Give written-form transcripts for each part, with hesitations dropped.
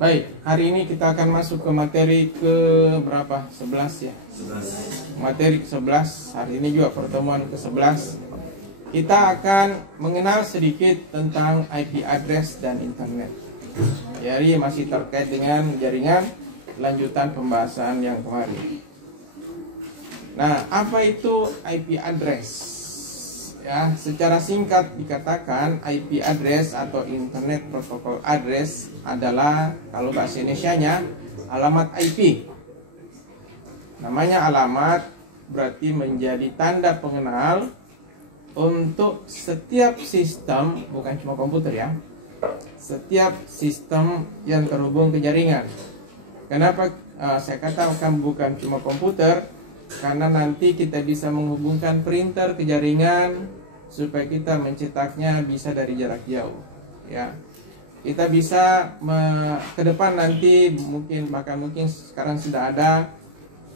Baik, hari ini kita akan masuk ke materi ke berapa? 11 ya? 11. Materi ke-11, hari ini juga pertemuan ke-11. Kita akan mengenal sedikit tentang IP address dan internet. Jadi masih terkait dengan jaringan, lanjutan pembahasan yang kemarin. Nah, apa itu IP address? Ya, secara singkat dikatakan IP address atau Internet Protocol Address adalah, kalau bahasa Indonesianya, alamat IP. Namanya alamat berarti menjadi tanda pengenal untuk setiap sistem, bukan cuma komputer ya, setiap sistem yang terhubung ke jaringan. Kenapa saya katakan bukan cuma komputer? Karena nanti kita bisa menghubungkan printer ke jaringan supaya kita mencetaknya bisa dari jarak jauh. Ya, kita bisa ke depan nanti mungkin sekarang sudah ada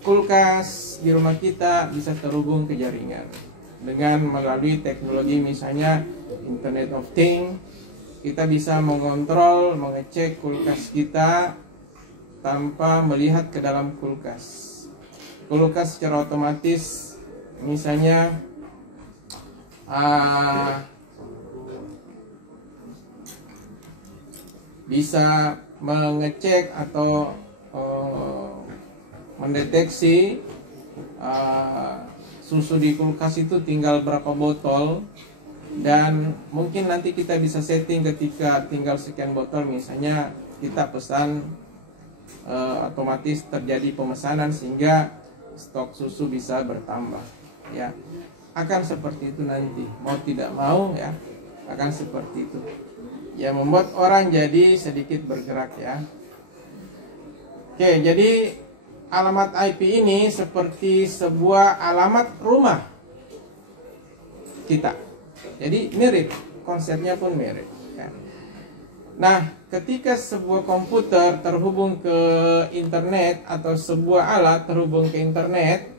kulkas di rumah kita bisa terhubung ke jaringan dengan melalui teknologi misalnya Internet of Things. Kita bisa mengontrol, mengecek kulkas kita tanpa melihat ke dalam kulkas. Kulkas secara otomatis misalnya bisa mengecek atau mendeteksi susu di kulkas itu tinggal berapa botol, dan mungkin nanti kita bisa setting ketika tinggal sekian botol, misalnya kita pesan otomatis terjadi pemesanan sehingga stok susu bisa bertambah. Ya, akan seperti itu nanti, mau tidak mau ya akan seperti itu. Ya, membuat orang jadi sedikit bergerak ya. Oke, jadi alamat IP ini seperti sebuah alamat rumah kita. Jadi mirip, konsepnya pun mirip ya. Nah, ketika sebuah komputer terhubung ke internet atau sebuah alat terhubung ke internet,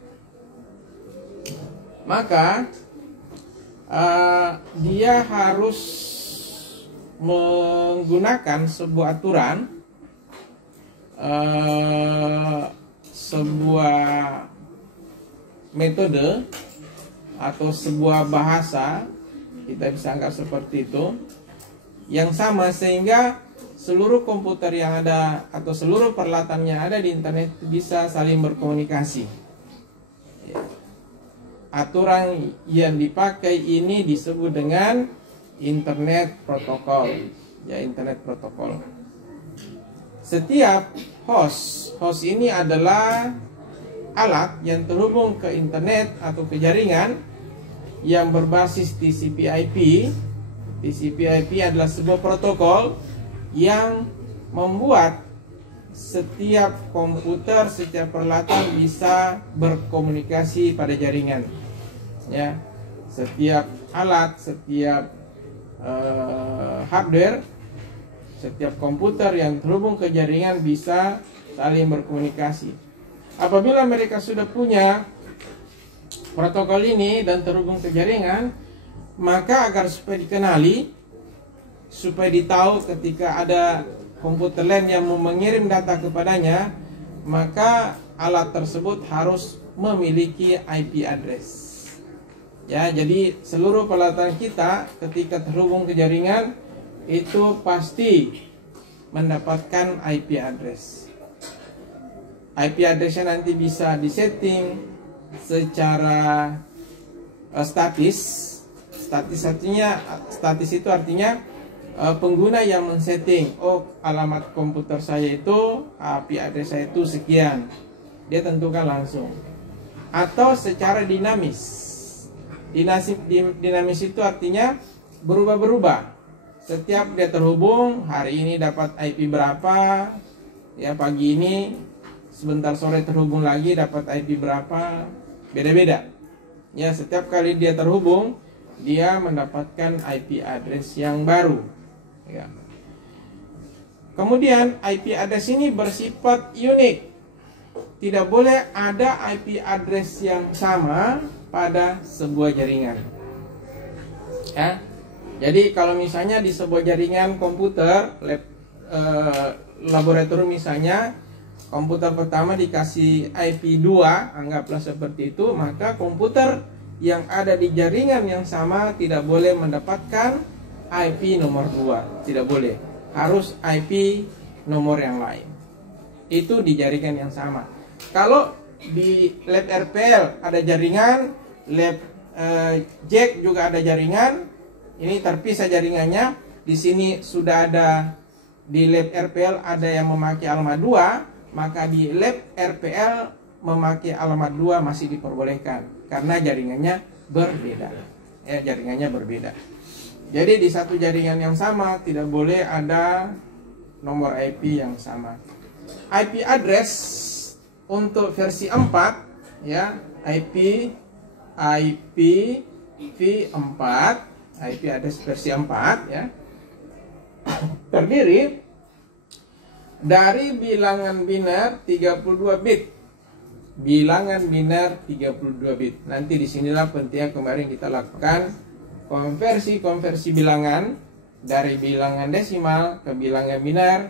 maka dia harus menggunakan sebuah aturan, sebuah metode atau sebuah bahasa, kita bisa anggap seperti itu, yang sama sehingga seluruh komputer yang ada atau seluruh peralatan yang ada di internet bisa saling berkomunikasi. Ya. Aturan yang dipakai ini disebut dengan Internet Protocol. Ya, Internet Protocol. Setiap host ini adalah alat yang terhubung ke internet atau ke jaringan yang berbasis TCP/IP. TCP/IP adalah sebuah protokol yang membuat setiap komputer, setiap peralatan bisa berkomunikasi pada jaringan. Ya, setiap alat, setiap hardware, setiap komputer yang terhubung ke jaringan bisa saling berkomunikasi. Apabila mereka sudah punya protokol ini dan terhubung ke jaringan, maka agar supaya dikenali, supaya ditahu ketika ada komputer lain yang mau mengirim data kepadanya, maka alat tersebut harus memiliki IP address. Ya, jadi seluruh peralatan kita ketika terhubung ke jaringan itu pasti mendapatkan IP address. IP addressnya nanti bisa disetting secara statis. Statis itu artinya pengguna yang men-setting, oh alamat komputer saya itu, IP address saya itu sekian, dia tentukan langsung. Atau secara dinamis. Dinamis itu artinya berubah-berubah. Setiap dia terhubung, hari ini dapat IP berapa, ya pagi ini, sebentar sore terhubung lagi dapat IP berapa, beda-beda. Ya, setiap kali dia terhubung, dia mendapatkan IP address yang baru. Ya. Kemudian IP address ini bersifat unik. Tidak boleh ada IP address yang sama pada sebuah jaringan. Ya. Jadi kalau misalnya di sebuah jaringan komputer, laboratorium misalnya komputer pertama dikasih IP 2, anggaplah seperti itu, maka komputer yang ada di jaringan yang sama tidak boleh mendapatkan IP nomor 2, tidak boleh, harus IP nomor yang lain. Itu di jaringan yang sama. Kalau di lab RPL ada jaringan, lab Jack juga ada jaringan, ini terpisah jaringannya. Di sini sudah ada, di lab RPL ada yang memakai alamat 2, maka di lab RPL memakai alamat 2 masih diperbolehkan karena jaringannya berbeda. Ya, jaringannya berbeda. Jadi di satu jaringan yang sama tidak boleh ada nomor IP yang sama. IP address untuk versi 4 ya, IPv4, IP address versi 4 ya, terdiri dari bilangan biner 32 bit. Bilangan biner 32 bit. Nanti disinilah pentingnya kemarin kita lakukan konversi bilangan dari bilangan desimal ke bilangan biner.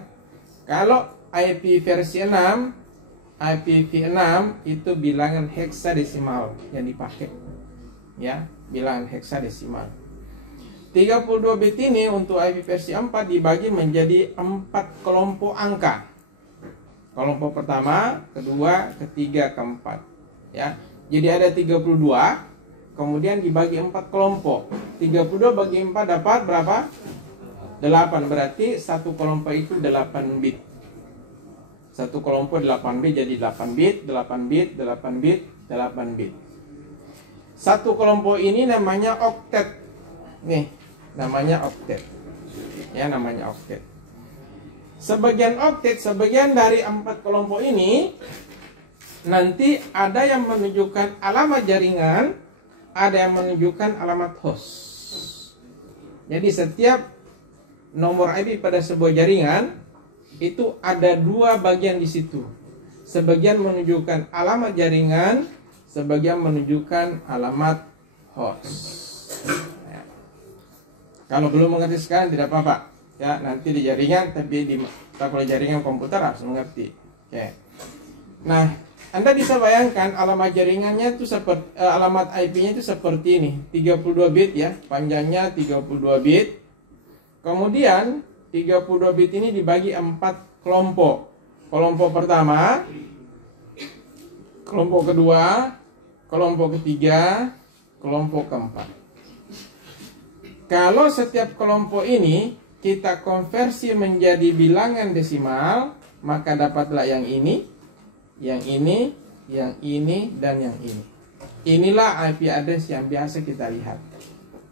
Kalau IP versi 6, IPv6 itu bilangan heksadesimal yang dipakai. Ya, bilangan heksadesimal. 32 bit ini untuk IP versi 4 dibagi menjadi 4 kelompok angka. Kelompok pertama, kedua, ketiga, keempat. Ya. Jadi ada 32, kemudian dibagi 4 kelompok. 32 bagi 4 dapat berapa? 8, berarti satu kelompok itu 8 bit. Satu kelompok 8 bit, jadi 8 bit, 8 bit, 8 bit, 8 bit. Satu kelompok ini namanya oktet. Nih, namanya oktet. Ya, namanya oktet. Sebagian oktet, sebagian dari 4 kelompok ini nanti ada yang menunjukkan alamat jaringan, ada yang menunjukkan alamat host. Jadi setiap nomor IP pada sebuah jaringan itu ada 2 bagian di situ. Sebagian menunjukkan alamat jaringan, sebagian menunjukkan alamat host. Ya. Kalau belum mengerti sekarang tidak apa-apa. Ya, nanti di jaringan, tapi di kalau jaringan komputer harus mengerti. Oke. Nah, Anda bisa bayangkan alamat jaringannya itu seperti alamat IP-nya itu seperti ini, 32 bit ya, panjangnya 32 bit. Kemudian 32 bit ini dibagi 4 kelompok. Kelompok pertama, kelompok kedua, kelompok ketiga, kelompok keempat. Kalau setiap kelompok ini kita konversi menjadi bilangan desimal, maka dapatlah yang ini, yang ini, yang ini, dan yang ini. Inilah IP address yang biasa kita lihat.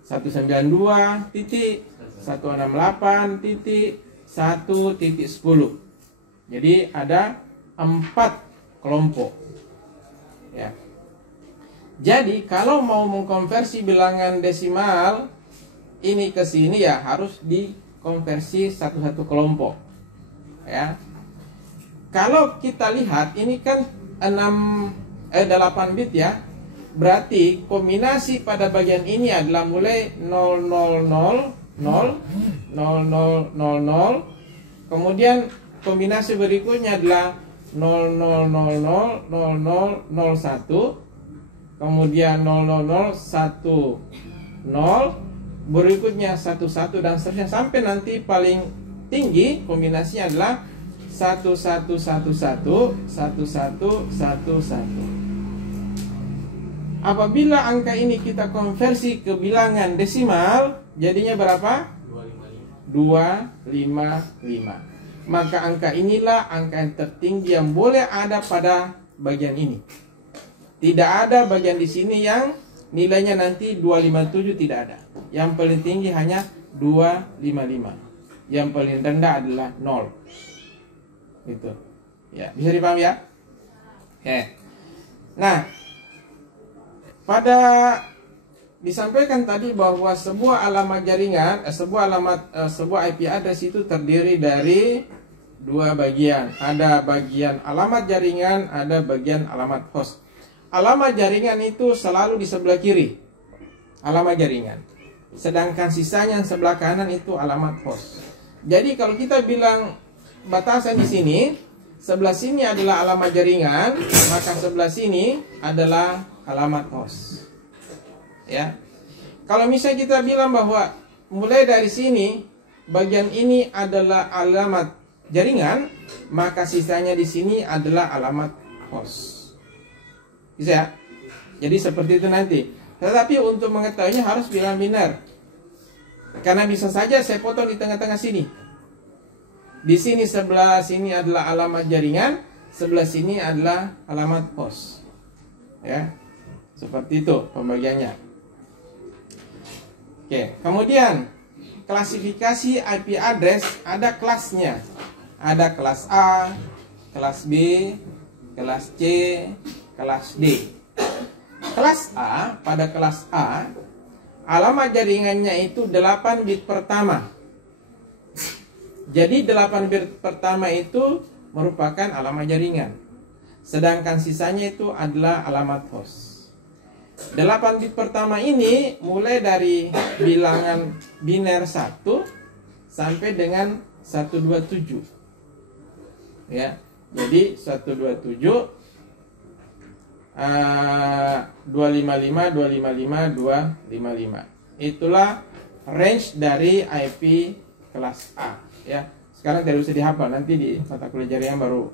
192.168.1.10. Jadi ada 4 kelompok. Ya. Jadi kalau mau mengkonversi bilangan desimal ini ke sini ya harus dikonversi satu-satu kelompok. Ya. Kalau kita lihat ini kan 8 bit ya. Berarti kombinasi pada bagian ini adalah mulai 0000000, kemudian kombinasi berikutnya adalah 00000001, kemudian 00010, berikutnya 11 dan seterusnya sampai nanti paling tinggi kombinasinya adalah 11111111. Apabila angka ini kita konversi ke bilangan desimal, jadinya berapa? 255. Maka angka inilah angka yang tertinggi yang boleh ada pada bagian ini. Tidak ada bagian di sini yang nilainya nanti 257, tidak ada. Yang paling tinggi hanya 255. Yang paling rendah adalah 0. Gitu. Ya, bisa dipahami ya? Oke. Nah, disampaikan tadi bahwa sebuah alamat jaringan, sebuah IP address itu terdiri dari 2 bagian. Ada bagian alamat jaringan, ada bagian alamat host. Alamat jaringan itu selalu di sebelah kiri. Alamat jaringan. Sedangkan sisanya yang sebelah kanan itu alamat host. Jadi kalau kita bilang batasan di sini, sebelah sini adalah alamat jaringan, maka sebelah sini adalah alamat host. Ya. Kalau misalnya kita bilang bahwa mulai dari sini bagian ini adalah alamat jaringan, maka sisanya di sini adalah alamat host. Bisa ya? Jadi seperti itu nanti. Tetapi untuk mengetahuinya harus bilang biner. Karena bisa saja saya potong di tengah-tengah sini. Di sini sebelah sini adalah alamat jaringan, sebelah sini adalah alamat host. Ya. Seperti itu pembagiannya. Oke, kemudian klasifikasi IP address ada kelasnya. Ada kelas A, kelas B, kelas C, kelas D. Kelas A, pada kelas A, alamat jaringannya itu 8 bit pertama. Jadi 8 bit pertama itu merupakan alamat jaringan. Sedangkan sisanya itu adalah alamat host. 8 bit pertama ini mulai dari bilangan biner 1 sampai dengan 127. Ya. Jadi 127 255, 255, 255. Itulah range dari IP kelas A. Ya, sekarang tidak usah dihafal, nanti di mata kuliah jaringan baru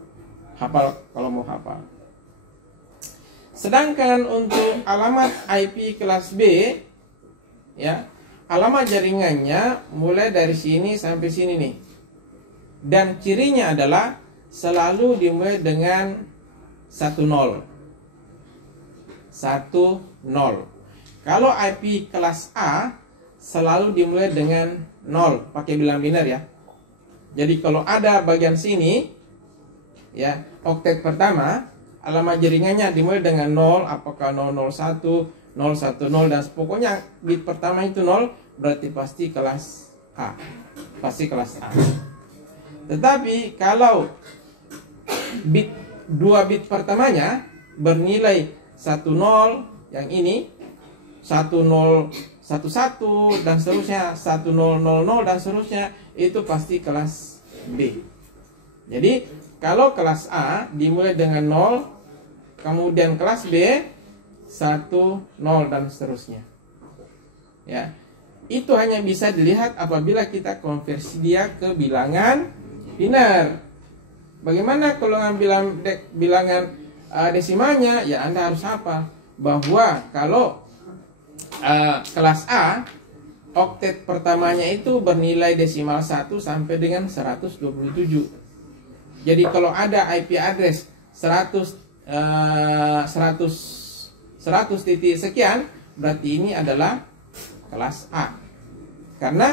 hafal kalau mau hafal. Sedangkan untuk alamat IP kelas B, ya, alamat jaringannya mulai dari sini sampai sini nih. Dan cirinya adalah selalu dimulai dengan 10. 10. Kalau IP kelas A selalu dimulai dengan 0, pakai bilang biner ya. Jadi kalau ada bagian sini, ya, oktet pertama, alamat jaringannya dimulai dengan 0, apakah 001, 010 dan pokoknya bit pertama itu 0, berarti pasti kelas A. Pasti kelas A. Tetapi kalau 2 bit pertamanya bernilai 10 yang ini, 1011 dan seterusnya, 1000 dan seterusnya, itu pasti kelas B. Jadi kalau kelas A dimulai dengan 0, kemudian kelas B 10 dan seterusnya. Ya. Itu hanya bisa dilihat apabila kita konversi dia ke bilangan biner. Bagaimana kalau ngambil bilangan desimalnya? Ya Anda harus hafal bahwa kalau kelas A, oktet pertamanya itu bernilai desimal 1 sampai dengan 127. Jadi kalau ada IP address 100 titik sekian, berarti ini adalah kelas A. Karena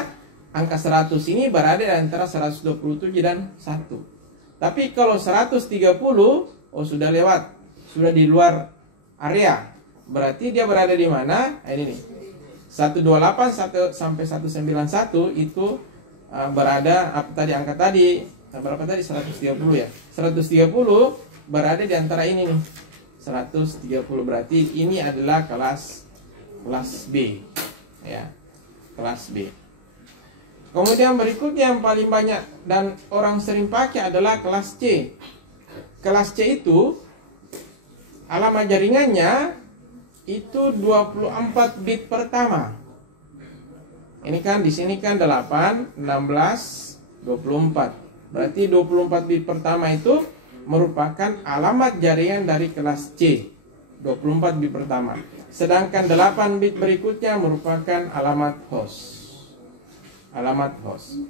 angka 100 ini berada di antara 127 dan 1. Tapi kalau 130, oh sudah lewat, sudah di luar area. Berarti dia berada di mana? Ini nih. 128 sampai 191 itu berada angka tadi berapa tadi? 130 ya. 130 berada di antara ini nih. 130 berarti ini adalah kelas B. Ya. Kelas B. Kemudian berikutnya yang paling banyak dan orang sering pakai adalah kelas C. Kelas C itu alamat jaringannya itu 24 bit pertama. Ini kan di sini kan 8, 16, 24. Berarti 24 bit pertama itu merupakan alamat jaringan dari kelas C. 24 bit pertama. Sedangkan 8 bit berikutnya merupakan alamat host. Alamat host.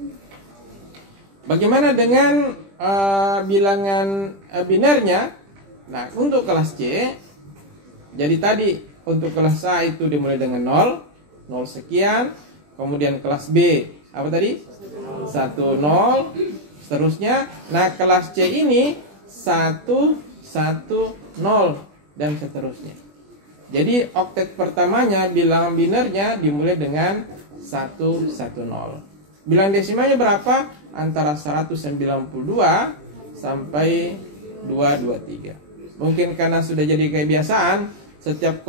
Bagaimana dengan bilangan binernya? Nah, untuk kelas C, jadi tadi untuk kelas A itu dimulai dengan 0, 0 sekian. Kemudian kelas B, apa tadi? 10, seterusnya. Nah, kelas C ini 1, 1, 0 dan seterusnya. Jadi oktet pertamanya bilangan binernya dimulai dengan 1, 1, 0. Bilangan desimalnya berapa? Antara 192 sampai 223. Mungkin karena sudah jadi kebiasaan, setiap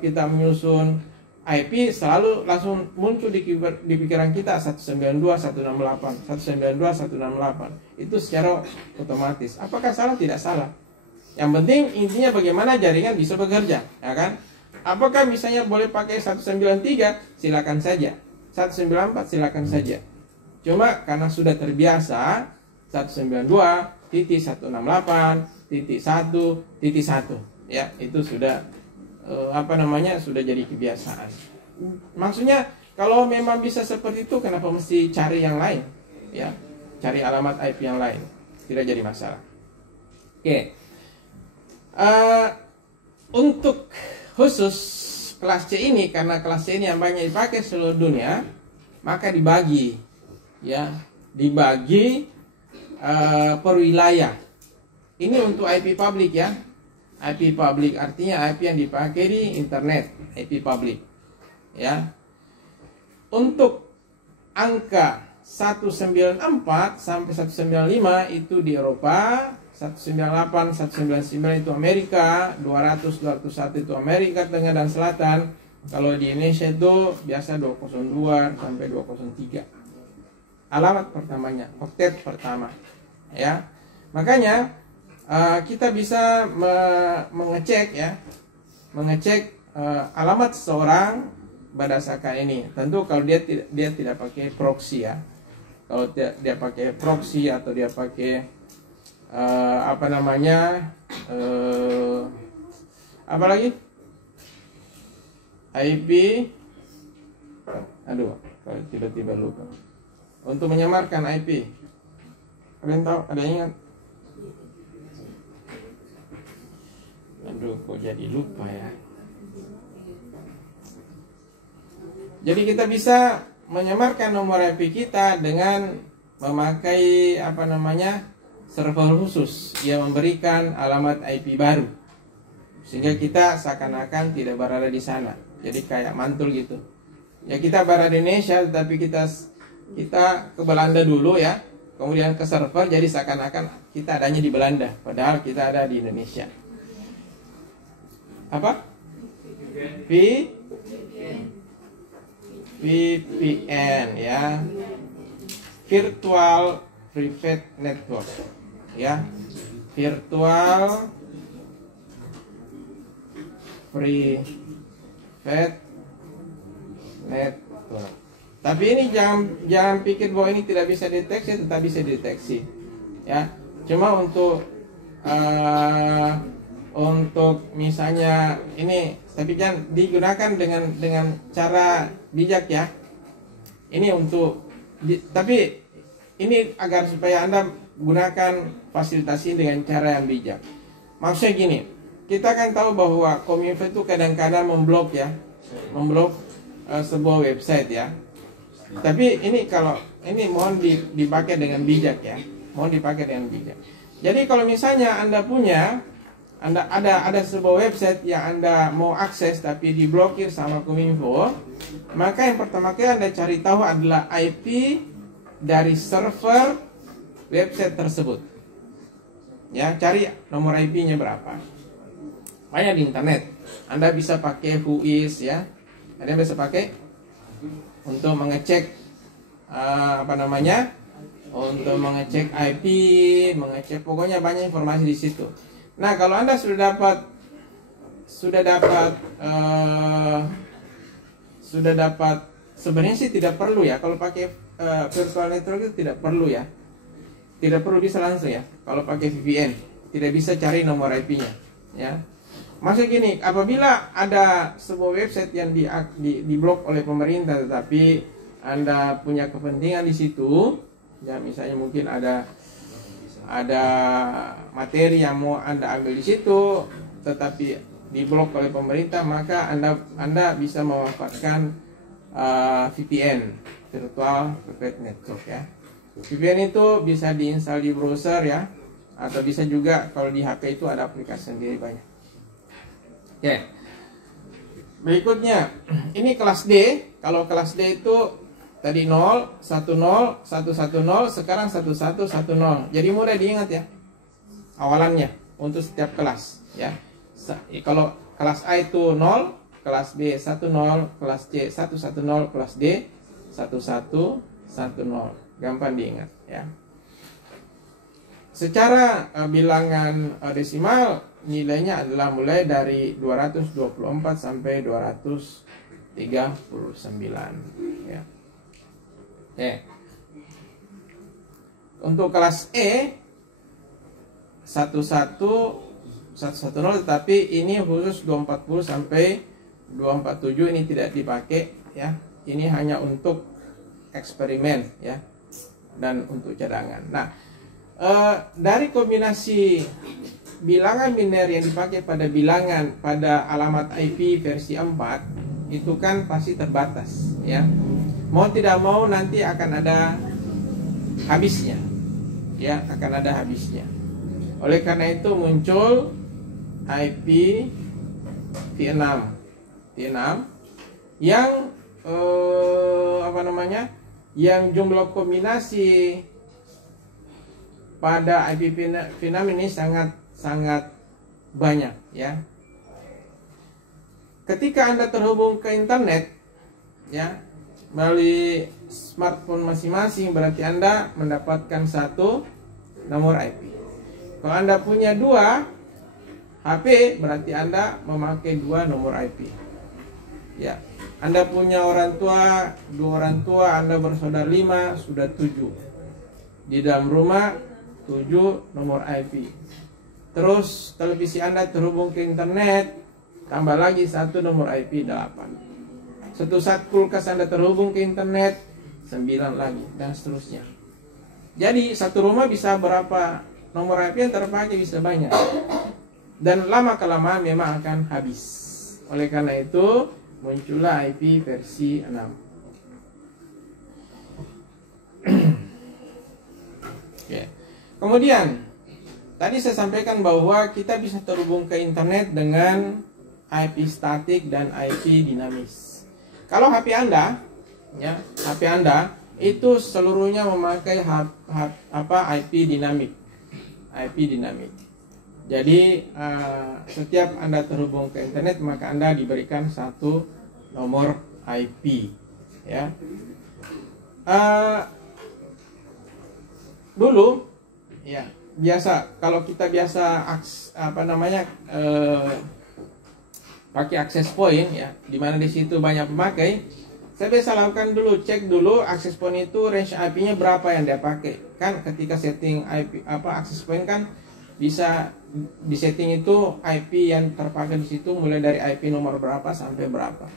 kita menyusun IP selalu langsung muncul di pikiran kita 192.168, 192.168. Itu secara otomatis. Apakah salah? Tidak salah. Yang penting intinya bagaimana jaringan bisa bekerja, ya kan? Apakah misalnya boleh pakai 193? Silakan saja. 194 silakan saja. Cuma karena sudah terbiasa 192.168.1.1, ya, itu sudah sudah jadi kebiasaan. Maksudnya kalau memang bisa seperti itu, kenapa mesti cari yang lain, ya, cari alamat IP yang lain, tidak jadi masalah. Oke. Untuk khusus kelas C ini, karena kelas C ini yang banyak dipakai seluruh dunia, maka dibagi, ya, dibagi per wilayah. Ini untuk IP public, ya. IP public artinya IP yang dipakai di internet, IP public, ya. Untuk angka 194 sampai 195 itu di Eropa, 198, 199 itu Amerika, 200, 201 itu Amerika Tengah dan Selatan. Kalau di Indonesia itu biasa 202 sampai 203. Alamat pertamanya, oktet pertama, ya. Makanya kita bisa mengecek, ya, mengecek alamat seseorang berdasarkan ini. Tentu kalau dia tidak pakai proxy, ya. Kalau dia pakai proxy atau dia pakai apa lagi? IP, aduh, kalau tiba-tiba lupa. Untuk menyamarkan IP, kalian tahu? Ada yang ingat? Aduh, kok jadi lupa, ya. Jadi kita bisa menyamarkan nomor IP kita dengan memakai server khusus yang memberikan alamat IP baru, sehingga kita seakan-akan tidak berada di sana. Jadi kayak mantul gitu. Ya, kita berada di Indonesia, tapi kita ke Belanda dulu, ya. Kemudian ke server, jadi seakan-akan kita adanya di Belanda, padahal kita ada di Indonesia. Apa? VPN, ya, Virtual Private Network, ya, Virtual Private Network. Tapi ini jangan pikir bahwa ini tidak bisa deteksi, tetap bisa deteksi, ya. Cuma untuk misalnya ini, tapi jangan digunakan dengan cara bijak, ya. Ini tapi ini agar supaya Anda gunakan fasilitas ini dengan cara yang bijak. Maksudnya gini, kita kan tahu bahwa Kominfo itu kadang-kadang memblok, ya, sebuah website, ya. Tapi ini mohon dipakai dengan bijak, ya. Mohon dipakai dengan bijak. Jadi kalau misalnya Anda ada sebuah website yang Anda mau akses tapi diblokir sama Kominfo, maka yang pertama kali Anda cari tahu adalah IP dari server website tersebut. Ya, cari nomor IP-nya berapa. Banyak di internet. Anda bisa pakai Whois, ya. Anda bisa pakai untuk mengecek untuk mengecek IP, mengecek, pokoknya banyak informasi di situ. Nah, kalau Anda sudah dapat sebenarnya sih tidak perlu, ya, kalau pakai virtual network itu tidak perlu, ya. Tidak perlu, bisa langsung, ya. Kalau pakai VPN tidak bisa cari nomor IP-nya, ya. Maksudnya gini, apabila ada sebuah website yang diblok oleh pemerintah, tetapi Anda punya kepentingan di situ, ya, misalnya mungkin ada materi yang mau Anda ambil di situ, tetapi diblok oleh pemerintah, maka Anda bisa memanfaatkan VPN, Virtual Private Network, ya. VPN itu bisa diinstal di browser, ya, atau bisa juga kalau di HP itu ada aplikasi sendiri banyak. Oke. Berikutnya, ini kelas D. Kalau kelas D itu tadi 0, 10, 110, sekarang 1110. Jadi mudah diingat, ya, awalannya untuk setiap kelas, ya. Kalau kelas A itu 0, kelas B 10, kelas C 110, kelas D 1110. Gampang diingat ya. Secara bilangan desimal nilainya adalah mulai dari 224 sampai 239 ya. Oke. Untuk kelas E 110, tetapi ini khusus 240 sampai 247 ini tidak dipakai ya. Ini hanya untuk eksperimen ya, dan untuk cadangan. Nah, dari kombinasi bilangan biner yang dipakai pada alamat IP versi 4 itu kan pasti terbatas ya. Mau tidak mau nanti akan ada habisnya ya, akan ada habisnya. Oleh karena itu muncul IP V6 yang yang jumlah kombinasi pada IP V6 ini sangat banyak ya. Ketika Anda terhubung ke internet ya melalui smartphone masing-masing, berarti Anda mendapatkan satu nomor IP. Kalau Anda punya 2 HP, berarti Anda memakai 2 nomor IP ya. Anda punya orang tua, 2 orang tua, Anda bersaudara 5, sudah 7. Di dalam rumah 7 nomor IP. Terus televisi Anda terhubung ke internet, tambah lagi 1 nomor IP 8. Satu saat kulkas Anda terhubung ke internet, 9 lagi, dan seterusnya. Jadi satu rumah bisa berapa nomor IP yang terpakai, bisa banyak. Dan lama-kelamaan memang akan habis. Oleh karena itu muncullah IP versi 6. Oke. Kemudian tadi saya sampaikan bahwa kita bisa terhubung ke internet dengan IP statik dan IP dinamis. Kalau HP Anda ya, HP Anda itu seluruhnya memakai IP dinamik. IP dinamik. Jadi setiap Anda terhubung ke internet maka Anda diberikan satu nomor IP ya. Dulu ya biasa, kalau kita biasa pakai access point ya, dimana di situ banyak pemakai, saya biasa lakukan dulu, cek dulu access point itu range IP-nya berapa yang dia pakai. Kan ketika setting IP access point kan bisa di setting itu IP yang terpakai di situ mulai dari IP nomor berapa sampai berapa.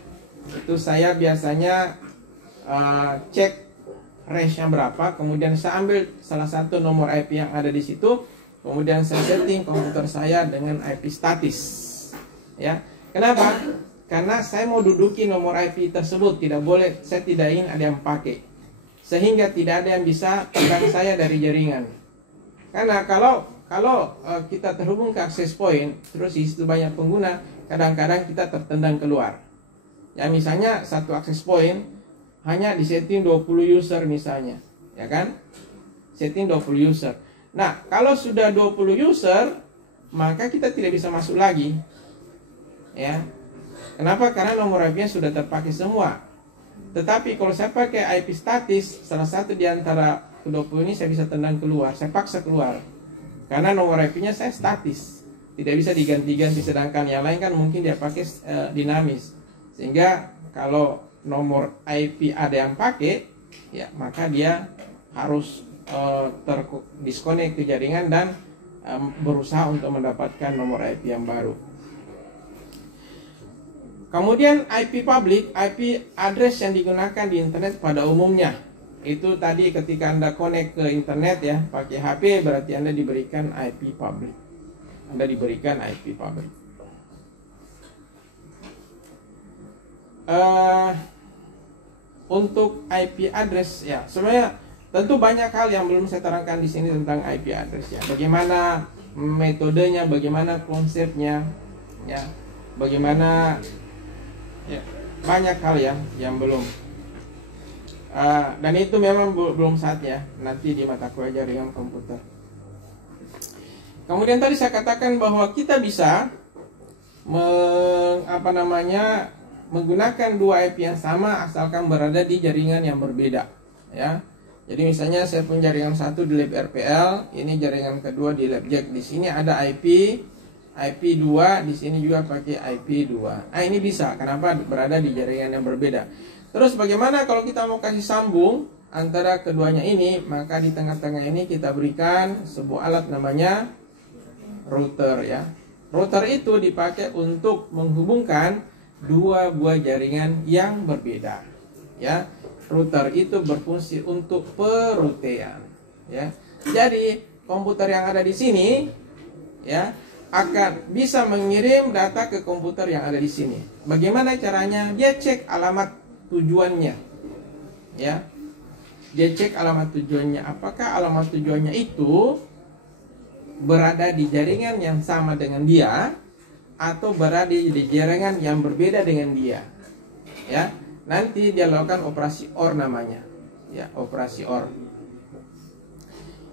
Itu saya biasanya cek range-nya berapa, kemudian saya ambil salah satu nomor IP yang ada di situ, kemudian saya setting komputer saya dengan IP statis. Ya, kenapa? Karena saya mau duduki nomor IP tersebut, tidak boleh, saya tidak ingin ada yang pakai, sehingga tidak ada yang bisa tekan saya dari jaringan. Karena kalau kita terhubung ke access point, terus di situ banyak pengguna, kadang-kadang kita tertendang keluar. Ya misalnya satu access point hanya disetting 20 user misalnya, ya kan? Setting 20 user. Nah, kalau sudah 20 user, maka kita tidak bisa masuk lagi. Ya. Kenapa? Karena nomor IP-nya sudah terpakai semua. Tetapi kalau saya pakai IP statis, salah satu di antara 20 ini saya bisa tendang keluar, saya paksa keluar. Karena nomor IP-nya saya statis, tidak bisa diganti-ganti, sedangkan yang lain kan mungkin dia pakai dinamis. Sehingga kalau nomor IP ada yang pakai, ya maka dia harus terdisconnect ke jaringan dan berusaha untuk mendapatkan nomor IP yang baru. Kemudian IP public, IP address yang digunakan di internet pada umumnya. Itu tadi ketika Anda connect ke internet ya, pakai HP, berarti Anda diberikan IP public. Anda diberikan IP public. Untuk IP address ya, sebenarnya tentu banyak hal yang belum saya terangkan di sini tentang IP address ya. Bagaimana metodenya, bagaimana konsepnya, ya, bagaimana ya, banyak hal yang belum. Dan itu memang belum saatnya, nanti di mata kuliah jaringan komputer. Kemudian tadi saya katakan bahwa kita bisa menggunakan dua IP yang sama asalkan berada di jaringan yang berbeda, ya. Jadi misalnya saya punya jaringan satu di lab RPL, ini jaringan kedua di lab jack. Di sini ada IP 2, di sini juga pakai IP 2. Nah, ini bisa. Kenapa? Berada di jaringan yang berbeda. Terus bagaimana kalau kita mau kasih sambung antara keduanya ini? Maka di tengah-tengah ini kita berikan sebuah alat namanya router, ya. Router itu dipakai untuk menghubungkan dua buah jaringan yang berbeda, ya. Router itu berfungsi untuk peruteian, ya. Jadi komputer yang ada di sini, ya, akan bisa mengirim data ke komputer yang ada di sini. Bagaimana caranya? Dia cek alamat tujuannya, ya. Dia cek alamat tujuannya. Apakah alamat tujuannya itu berada di jaringan yang sama dengan dia atau berada di jaringan yang berbeda dengan dia, ya. Nanti dia lakukan operasi OR namanya, ya, operasi OR.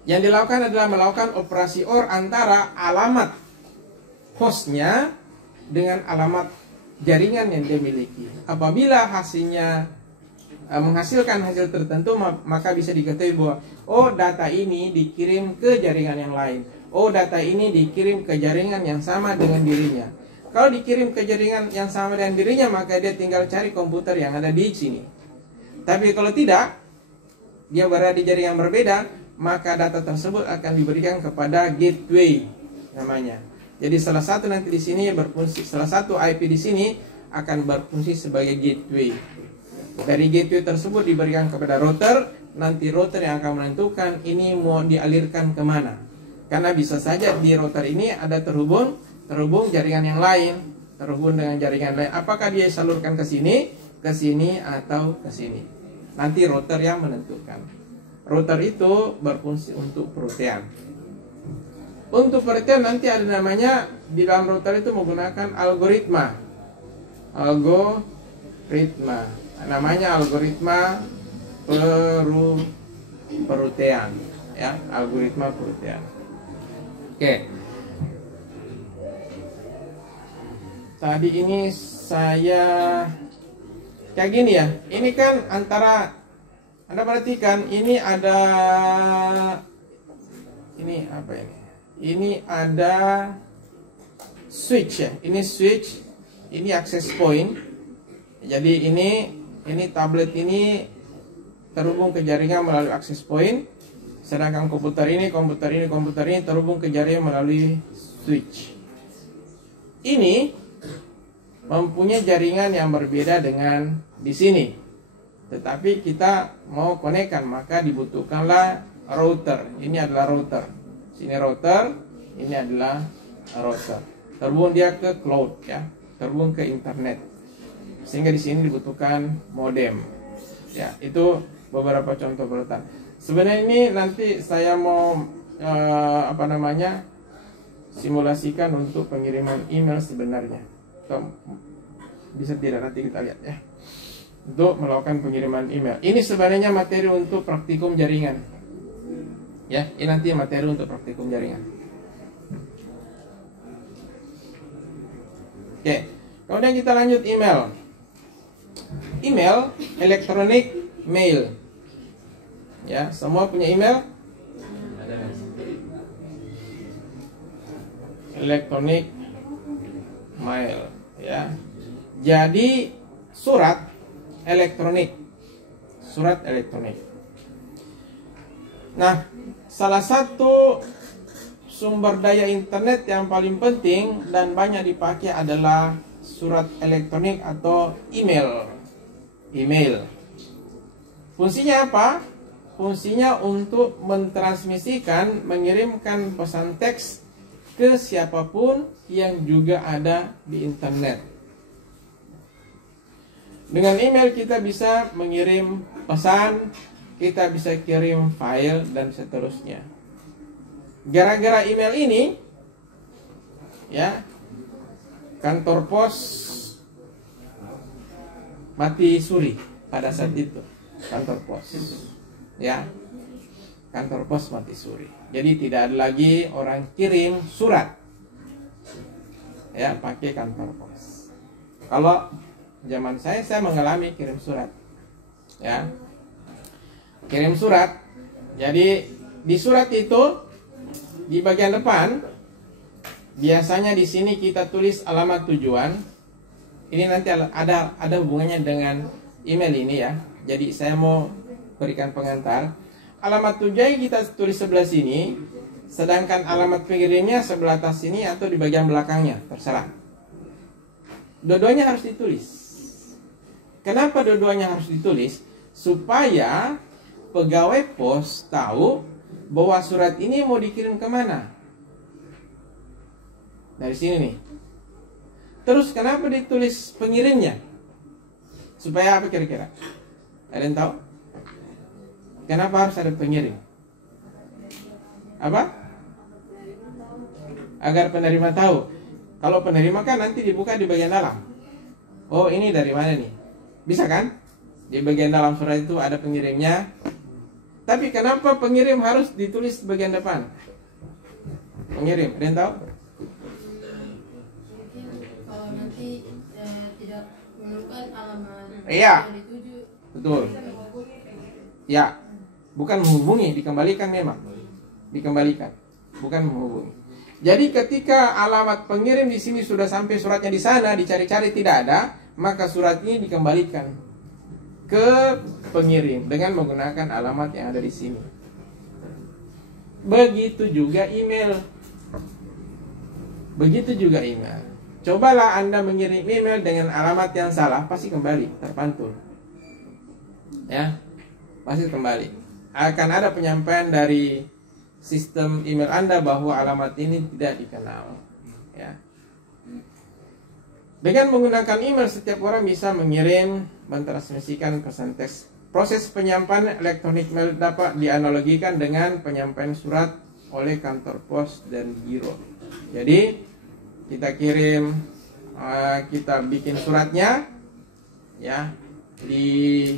Yang dilakukan adalah melakukan operasi OR antara alamat hostnya dengan alamat jaringan yang dia miliki. Apabila hasilnya menghasilkan hasil tertentu, maka bisa diketahui bahwa oh, data ini dikirim ke jaringan yang lain. Oh, data ini dikirim ke jaringan yang sama dengan dirinya. Kalau dikirim ke jaringan yang sama dengan dirinya, maka dia tinggal cari komputer yang ada di sini. Tapi kalau tidak, dia berada di jaringan berbeda, maka data tersebut akan diberikan kepada gateway namanya. Jadi salah satu nanti di sini berfungsi, salah satu IP di sini akan berfungsi sebagai gateway. Dari gateway tersebut diberikan kepada router, nanti router yang akan menentukan ini mau dialirkan kemana. Karena bisa saja di router ini ada terhubung jaringan yang lain, terhubung dengan jaringan lain. Apakah dia salurkan ke sini, atau ke sini? Nanti router yang menentukan. Router itu berfungsi untuk peruteian. Untuk peruteian nanti ada namanya, di dalam router itu menggunakan algoritma. Namanya algoritma peruteian, ya, algoritma peruteian. Oke. Tadi ini saya kayak gini ya. Ini kan antara, Anda perhatikan ini ada, ini apa ini? Ini ada switch ya. Ini switch, ini access point. Jadi ini tablet ini terhubung ke jaringan melalui access point. Sedangkan komputer ini terhubung ke jaringan melalui switch. Ini mempunyai jaringan yang berbeda dengan di sini. Tetapi kita mau konekkan, maka dibutuhkanlah router. Ini adalah router. Sini router, ini adalah router. Terhubung dia ke cloud, ya, terhubung ke internet. Sehingga di sini dibutuhkan modem. Ya, itu beberapa contoh perutan. Sebenarnya ini nanti saya mau simulasikan untuk pengiriman email sebenarnya. Bisa tidak, nanti kita lihat ya. Untuk melakukan pengiriman email. Ini sebenarnya materi untuk praktikum jaringan. Ya, ini nanti materi untuk praktikum jaringan. Oke, kemudian kita lanjut email. Email, elektronik, mail. Ya, semua punya email? Elektronik, mail, ya. Jadi surat elektronik. Nah, salah satu sumber daya internet yang paling penting dan banyak dipakai adalah surat elektronik atau email. Fungsinya apa? Fungsinya untuk mentransmisikan, mengirimkan pesan teks ke siapapun yang juga ada di internet. Dengan email kita bisa mengirim pesan, kita bisa kirim file, dan seterusnya. Gara-gara email ini, ya, kantor pos mati suri pada saat itu. Kantor pos, ya, kantor pos mati suri. Jadi tidak ada lagi orang kirim surat, ya, pakai kantor pos. Kalau zaman saya mengalami kirim surat. Ya. Kirim surat. Jadi di surat itu di bagian depan biasanya di sini kita tulis alamat tujuan. Ini nanti ada hubungannya dengan email ini ya. Jadi saya mau berikan pengantar. Alamat tujuan kita tulis sebelah sini, sedangkan alamat pengirimnya sebelah atas sini atau di bagian belakangnya, terserah. Dua-duanya harus ditulis. Kenapa dua-duanya harus ditulis? Supaya pegawai pos tahu bahwa surat ini mau dikirim kemana. Dari sini nih. Terus kenapa ditulis pengirimnya? Supaya apa kira-kira? Ada yang tahu? Kenapa harus ada pengirim? Apa? Agar penerima tahu. Kalau penerima kan nanti dibuka di bagian dalam. Oh, ini dari mana nih? Bisa kan? Di bagian dalam surat itu ada pengirimnya. Tapi kenapa pengirim harus ditulis di bagian depan? Pengirim, ada yang tahu? Kalau nanti tidak memerlukan alamat Iya. yang dituju. Betul. Ya. Bukan menghubungi, dikembalikan memang. Dikembalikan, bukan menghubungi. Jadi ketika alamat pengirim di sini sudah sampai suratnya di sana, dicari-cari tidak ada, maka surat ini dikembalikan ke pengirim dengan menggunakan alamat yang ada di sini. Begitu juga email. Begitu juga email. Cobalah Anda mengirim email dengan alamat yang salah, pasti kembali terpantul. Ya, pasti kembali. Akan ada penyampaian dari sistem email Anda bahwa alamat ini tidak dikenal. Ya. Dengan menggunakan email, setiap orang bisa mengirim, mentransmisikan pesan teks. Proses penyampaian elektronik mail dapat dianalogikan dengan penyampaian surat oleh kantor pos dan giro. Jadi kita kirim, kita bikin suratnya, ya, di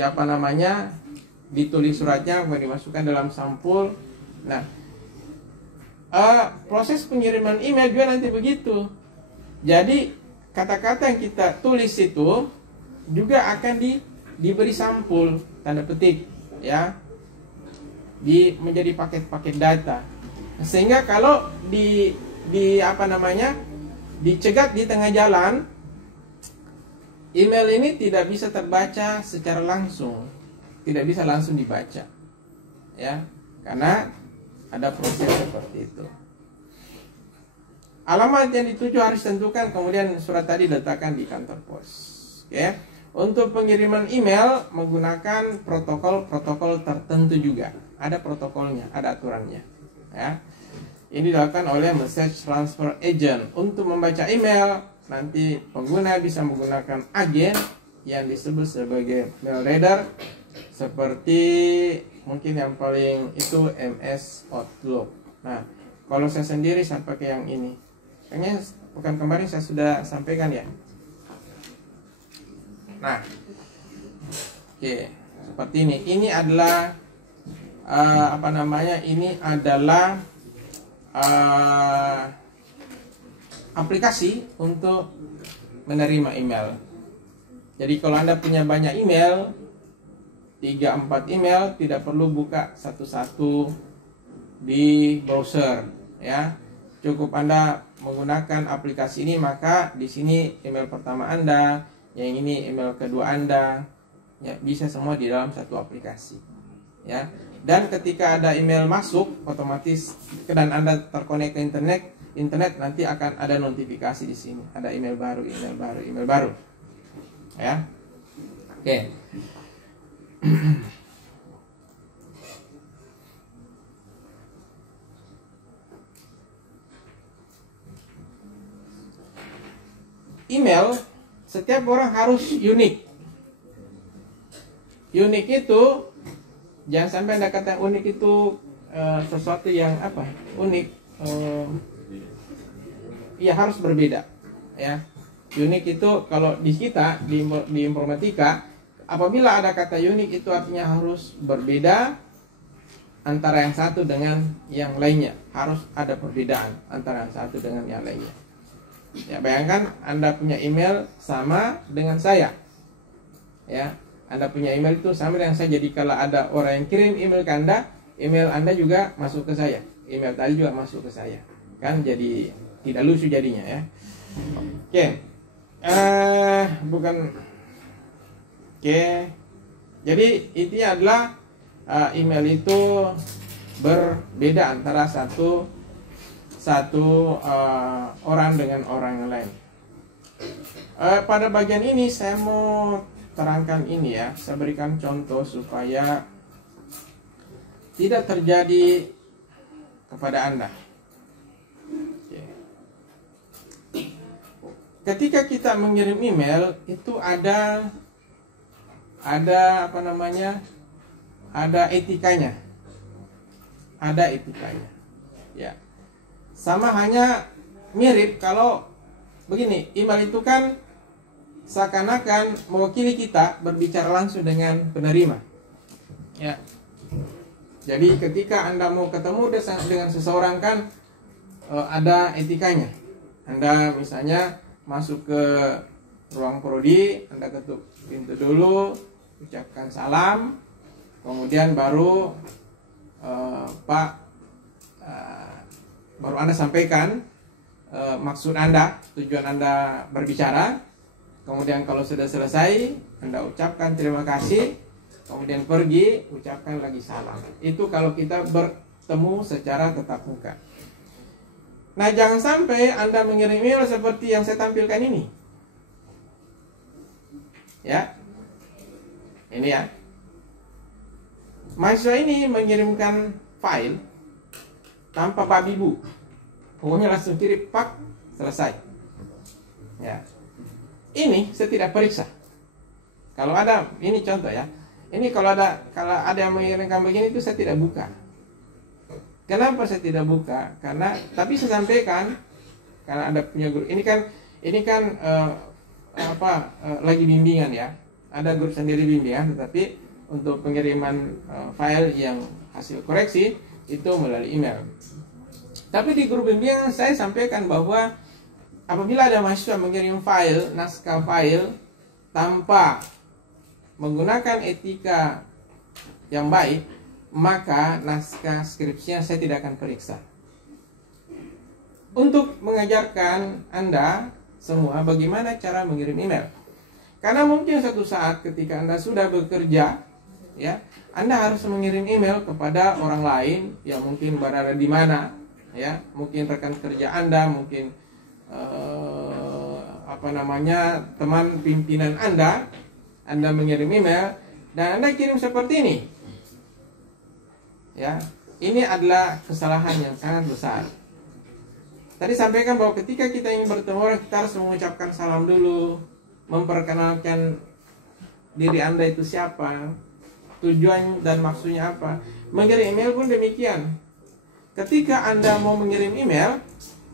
apa namanya, ditulis suratnya, kemudian dimasukkan dalam sampul. Nah, proses pengiriman email juga nanti begitu. Jadi kata-kata yang kita tulis itu juga akan diberi sampul, tanda petik, ya, menjadi paket-paket data. Sehingga kalau di apa namanya, dicegat di tengah jalan, email ini tidak bisa terbaca secara langsung. Tidak bisa langsung dibaca, ya, karena ada proses seperti itu. Alamat yang dituju harus ditentukan, kemudian surat tadi diletakkan di kantor pos. Oke. Untuk pengiriman email menggunakan protokol tertentu juga. Ada protokolnya, ada aturannya, ya. Ini dilakukan oleh message transfer agent. Untuk membaca email, nanti pengguna bisa menggunakan agen yang disebut sebagai mail reader. Seperti mungkin yang paling itu MS Outlook. Nah, kalau saya sendiri saya pakai yang ini. Kayaknya pekan kemarin saya sudah sampaikan ya. Nah, oke, seperti ini. Ini adalah apa namanya? Ini adalah aplikasi untuk menerima email. Jadi kalau Anda punya banyak email, 3-4 email, tidak perlu buka satu-satu di browser, ya. Cukup Anda menggunakan aplikasi ini, maka di sini email pertama Anda, yang ini email kedua Anda, ya, bisa semua di dalam satu aplikasi, ya. Dan ketika ada email masuk, otomatis dan Anda terkonek ke internet nanti akan ada notifikasi di sini, ada email baru, ya. Oke. Email setiap orang harus unik. Unik itu jangan sampai Anda kata unik itu sesuatu yang apa? Unik. Ya harus berbeda, ya. Unik itu kalau di kita di informatika, apabila ada kata unik itu artinya harus berbeda antara yang satu dengan yang lainnya. Harus ada perbedaan antara yang satu dengan yang lainnya. Ya, bayangkan Anda punya email sama dengan saya. Ya, Anda punya email itu sama dengan saya. Jadi kalau ada orang yang kirim email ke Anda, email Anda juga masuk ke saya. Email tadi juga masuk ke saya. Kan jadi tidak lucu jadinya ya. Oke. Oke. Jadi intinya adalah email itu berbeda antara satu orang dengan orang yang lain. Pada bagian ini saya mau terangkan ini ya, saya berikan contoh supaya tidak terjadi kepada Anda. Ketika kita mengirim email itu ada apa namanya? Ada etikanya. Ada etikanya. Ya. Sama hanya mirip kalau begini, email itu kan seakan-akan mewakili kita berbicara langsung dengan penerima. Ya. Jadi ketika Anda mau ketemu dengan seseorang kan ada etikanya. Anda misalnya masuk ke ruang prodi, Anda ketuk pintu dulu, ucapkan salam, kemudian baru baru Anda sampaikan maksud Anda, tujuan Anda berbicara. Kemudian kalau sudah selesai, Anda ucapkan terima kasih, kemudian pergi, ucapkan lagi salam. Itu kalau kita bertemu secara tatap muka. Nah, jangan sampai Anda mengirim email seperti yang saya tampilkan ini. Ya. Ini ya. Mahasiswa ini mengirimkan file tanpa babi bu. Pokoknya langsung kirim, pak, selesai. Ya. Ini saya tidak periksa. Kalau ada, ini contoh ya. Ini kalau ada yang mengirimkan begini itu saya tidak buka. Kenapa saya tidak buka? Karena tapi saya sampaikan karena ada punya grup. Ini kan lagi bimbingan ya. Ada grup sendiri bimbingan, tetapi untuk pengiriman file yang hasil koreksi itu melalui email. Tapi di grup bimbingan saya sampaikan bahwa apabila ada mahasiswa mengirim file, naskah file tanpa menggunakan etika yang baik, maka naskah skripsinya saya tidak akan periksa. Untuk mengajarkan Anda semua bagaimana cara mengirim email. Karena mungkin suatu saat ketika Anda sudah bekerja, ya, Anda harus mengirim email kepada orang lain yang mungkin berada di mana, ya, mungkin rekan kerja Anda, mungkin teman pimpinan Anda mengirim email dan Anda kirim seperti ini. Ya, ini adalah kesalahan yang sangat besar. Tadi sampaikan bahwa ketika kita ingin bertemu orang, kita harus mengucapkan salam dulu, memperkenalkan diri Anda itu siapa, tujuan dan maksudnya apa. Mengirim email pun demikian. Ketika Anda mau mengirim email,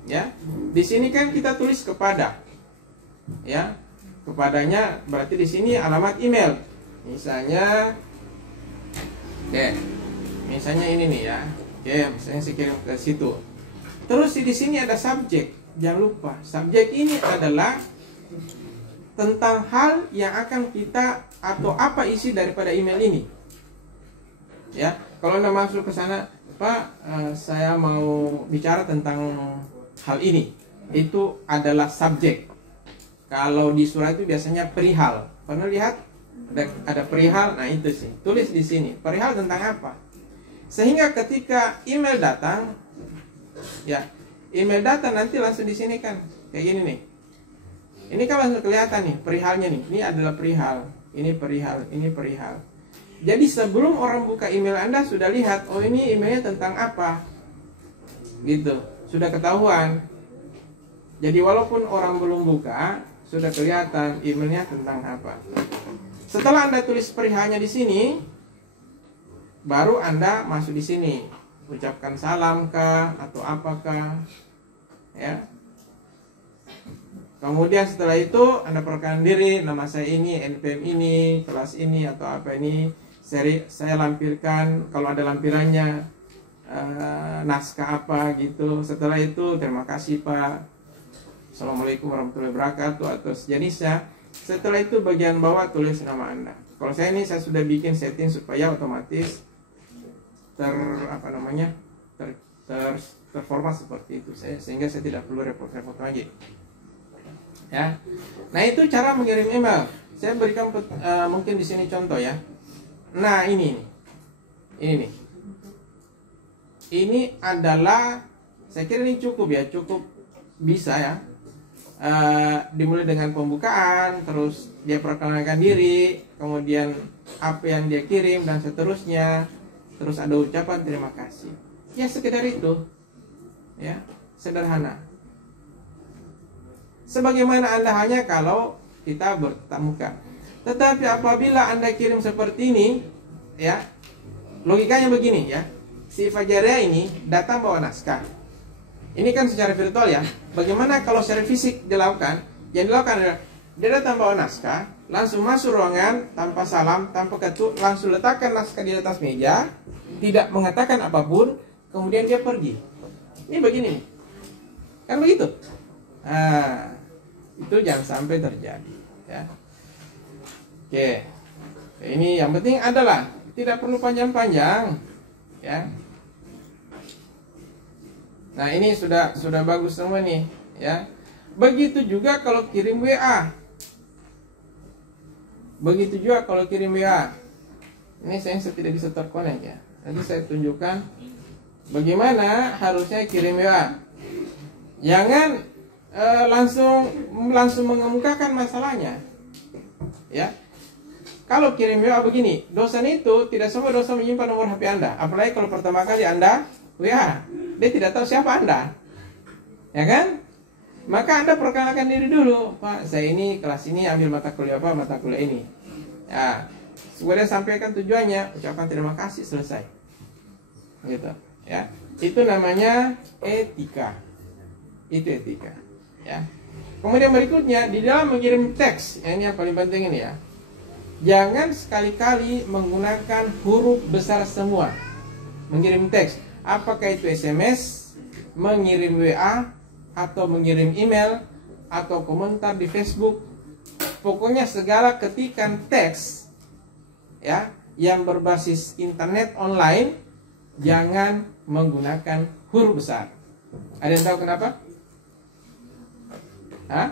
ya, di sini kan kita tulis kepada, ya, kepadanya berarti di sini alamat email. Misalnya, misalnya ini nih ya, misalnya saya kirim ke situ. Terus di sini ada subjek, jangan lupa subjek ini adalah tentang hal yang akan kita atau apa isi daripada email ini. Ya, kalau Anda masuk ke sana, Pak, saya mau bicara tentang hal ini. Itu adalah subjek. Kalau di surat itu biasanya perihal. Pernah lihat? Ada perihal, nah itu sih. Tulis di sini, perihal tentang apa? Sehingga ketika email datang, ya, email datang nanti langsung di sini kan kayak gini nih. Ini kan langsung kelihatan nih perihalnya nih. Ini adalah perihal, ini perihal, ini perihal. Jadi sebelum orang buka email Anda sudah lihat, oh ini emailnya tentang apa, gitu, sudah ketahuan. Jadi walaupun orang belum buka, sudah kelihatan emailnya tentang apa. Setelah Anda tulis perihalnya di sini, baru Anda masuk di sini, ucapkan salam kah atau apakah, ya. Kemudian setelah itu Anda perkenalkan diri, nama saya ini, NPM ini, kelas ini atau apa ini, saya lampirkan kalau ada lampirannya, naskah apa gitu. Setelah itu terima kasih Pak. Assalamualaikum warahmatullahi wabarakatuh atau sejenisnya. Setelah itu bagian bawah tulis nama Anda. Kalau saya ini saya sudah bikin setting supaya otomatis terformat seperti itu, sehingga saya tidak perlu repot-repot lagi. Ya. Nah, itu cara mengirim email. Saya berikan mungkin di sini contoh ya. Nah, ini nih. Ini adalah, saya kira ini cukup ya, cukup bisa ya. Dimulai dengan pembukaan, terus dia perkenalkan diri, kemudian apa yang dia kirim dan seterusnya, terus ada ucapan terima kasih. Ya sekedar itu, ya sederhana. Sebagaimana Anda hanya kalau kita bertatap muka. Tetapi apabila Anda kirim seperti ini, ya logikanya begini ya. Si Fajaria ini datang bawa naskah. Ini kan secara virtual ya. Bagaimana kalau secara fisik dilakukan? Yang dilakukan adalah dia datang bawa naskah, langsung masuk ruangan tanpa salam, tanpa ketuk, langsung letakkan naskah di atas meja, tidak mengatakan apapun, kemudian dia pergi. Ini begini nih. Kan begitu? Nah, itu jangan sampai terjadi ya. Oke. Ini yang penting adalah tidak perlu panjang-panjang ya. Nah, ini sudah bagus semua nih ya. Begitu juga kalau kirim WA. Begitu juga kalau kirim WA. Ini saya tidak bisa terkonek ya. Nanti saya tunjukkan bagaimana harusnya kirim WA. Jangan langsung mengemukakan masalahnya. Ya. Kalau kirim WA begini, dosen itu tidak semua dosen menyimpan nomor HP Anda. Apalagi kalau pertama kali Anda WA, dia tidak tahu siapa Anda. Ya kan? Maka Anda perkenalkan diri dulu. Pak, saya ini kelas ini ambil mata kuliah apa, mata kuliah ini. Ya, sudah sampaikan tujuannya, ucapan terima kasih, selesai. Gitu, ya. Itu namanya etika. Itu etika, ya. Kemudian berikutnya di dalam mengirim teks, ya, ini yang paling penting ini ya. Jangan sekali-kali menggunakan huruf besar semua. Mengirim teks, apakah itu SMS, mengirim WA, atau mengirim email, atau komentar di Facebook. Pokoknya segala ketikan teks ya yang berbasis internet online, jangan menggunakan huruf besar. Ada yang tahu kenapa? Hah?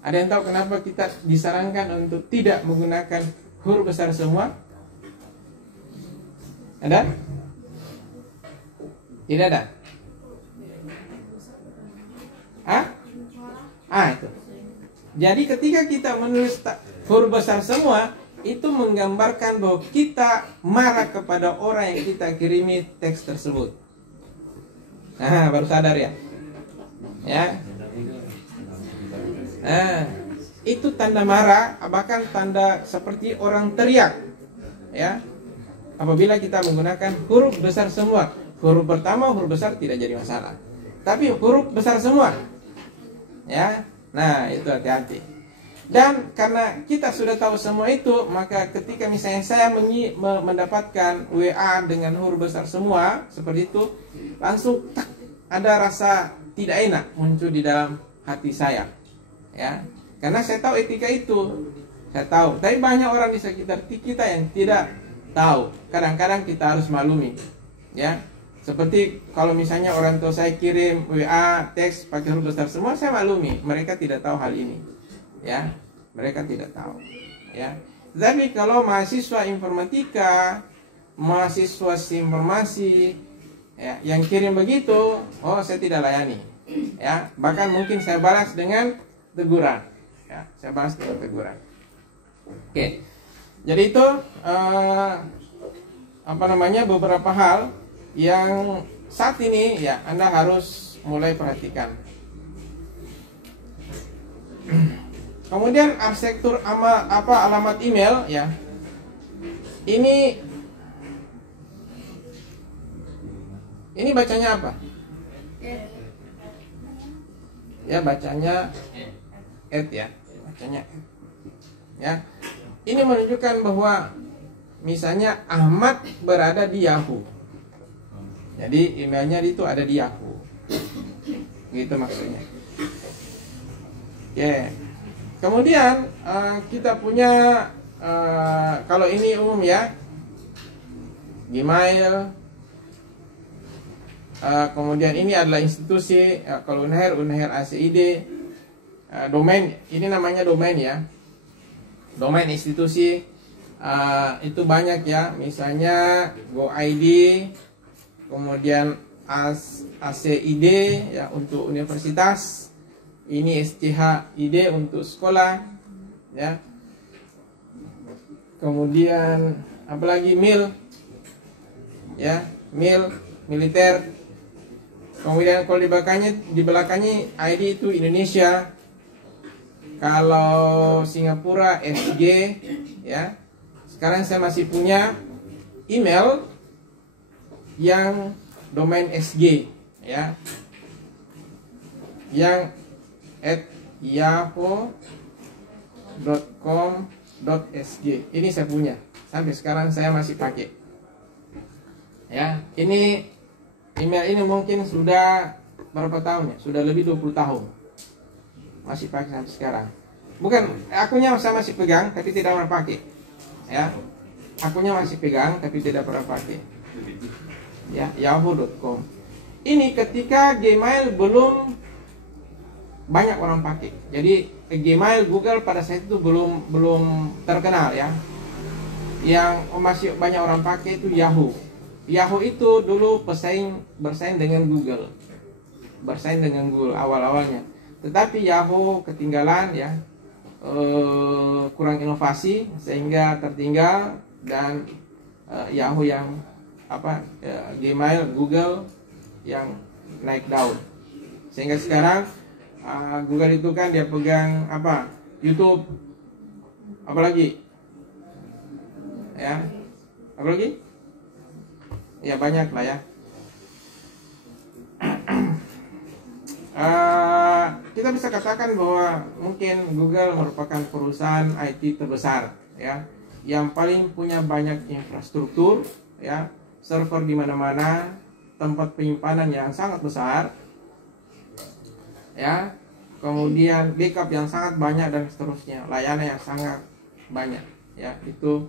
Ada yang tahu kenapa kita disarankan untuk tidak menggunakan huruf besar semua? Ada? Tidak ada? Itu. Jadi ketika kita menulis huruf besar semua, itu menggambarkan bahwa kita marah kepada orang yang kita kirimi teks tersebut. Nah, baru sadar ya. Ya. Nah, itu tanda marah, bahkan tanda seperti orang teriak. Ya. Apabila kita menggunakan huruf besar semua. Huruf pertama, huruf besar tidak jadi masalah. Tapi huruf besar semua. Ya. Nah, itu hati-hati. Dan karena kita sudah tahu semua itu, maka ketika misalnya saya mendapatkan WA dengan huruf besar semua seperti itu, langsung ada rasa tidak enak muncul di dalam hati saya. Ya. Karena saya tahu etika itu. Saya tahu. Tapi banyak orang di sekitar kita yang tidak tahu. Kadang-kadang kita harus maklumi. Ya. Seperti kalau misalnya orang tua saya kirim WA, teks pakai huruf besar semua, saya maklumi, mereka tidak tahu hal ini. Ya, mereka tidak tahu. Ya. Tapi kalau mahasiswa informatika, mahasiswa informasi, ya, yang kirim begitu, oh saya tidak layani. Ya, bahkan mungkin saya balas dengan teguran. Ya, saya balas dengan teguran. Oke. Jadi itu beberapa hal yang saat ini ya Anda harus mulai perhatikan. Kemudian arsitektur alamat email ya. Ini bacanya apa? Ya bacanya ya. Bacanya ya. Ini menunjukkan bahwa misalnya Ahmad berada di Yahoo. Jadi emailnya itu ada di Yahoo. Gitu maksudnya. Oke. Kemudian kita punya kalau ini umum ya, Gmail. Kemudian ini adalah institusi, kalau Unhair ACID. Domain, ini namanya domain ya. Domain institusi itu banyak ya, misalnya GoID, kemudian ACID ya untuk universitas, ini SCHID untuk sekolah ya. Kemudian apalagi MIL ya, MIL militer. Kemudian kalau di belakangnya ID itu Indonesia. Kalau Singapura SG ya. Sekarang saya masih punya email yang domain SG ya, yang @yahoo.com.sg. Ini saya punya, sampai sekarang saya masih pakai ya. Ini email ini mungkin sudah berapa tahun ya, sudah lebih 20 tahun masih pakai sampai sekarang. Bukan, akunnya saya masih pegang tapi tidak pernah pakai ya. Akunnya masih pegang tapi tidak pernah pakai ya, yahoo.com. Ini ketika Gmail belum banyak orang pakai. Jadi Gmail, Google pada saat itu belum terkenal ya. Yang masih banyak orang pakai itu Yahoo. Yahoo itu dulu bersaing dengan Google. Bersaing dengan Google awal-awalnya. Tetapi Yahoo ketinggalan ya. Kurang inovasi sehingga tertinggal, dan Yahoo yang Gmail, Google yang naik daun. Sehingga sekarang Google itu kan dia pegang YouTube, apalagi ya, apalagi ya banyak lah ya. Kita bisa katakan bahwa mungkin Google merupakan perusahaan IT terbesar ya, yang paling punya banyak infrastruktur ya, server di mana-mana, tempat penyimpanan yang sangat besar ya, kemudian backup yang sangat banyak dan seterusnya, layanan yang sangat banyak ya, itu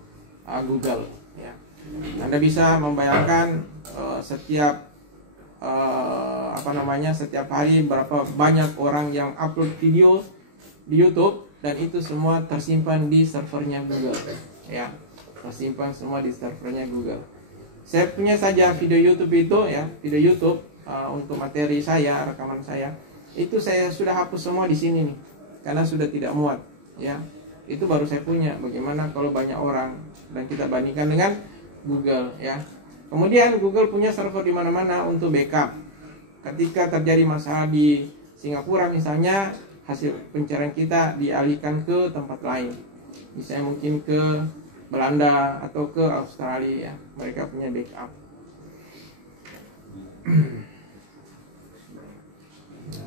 Google ya. Anda bisa membayangkan setiap setiap hari berapa banyak orang yang upload video di YouTube, dan itu semua tersimpan di servernya Google ya, tersimpan semua di servernya Google. Saya punya saja video YouTube itu ya, video YouTube untuk materi saya, rekaman saya itu saya sudah hapus semua di sini nih, karena sudah tidak muat ya. Itu baru saya punya. Bagaimana kalau banyak orang, dan kita bandingkan dengan Google ya. Kemudian Google punya server di mana-mana untuk backup. Ketika terjadi masalah di Singapura misalnya, hasil pencarian kita dialihkan ke tempat lain, misalnya mungkin ke Belanda atau ke Australia ya. Mereka punya backup.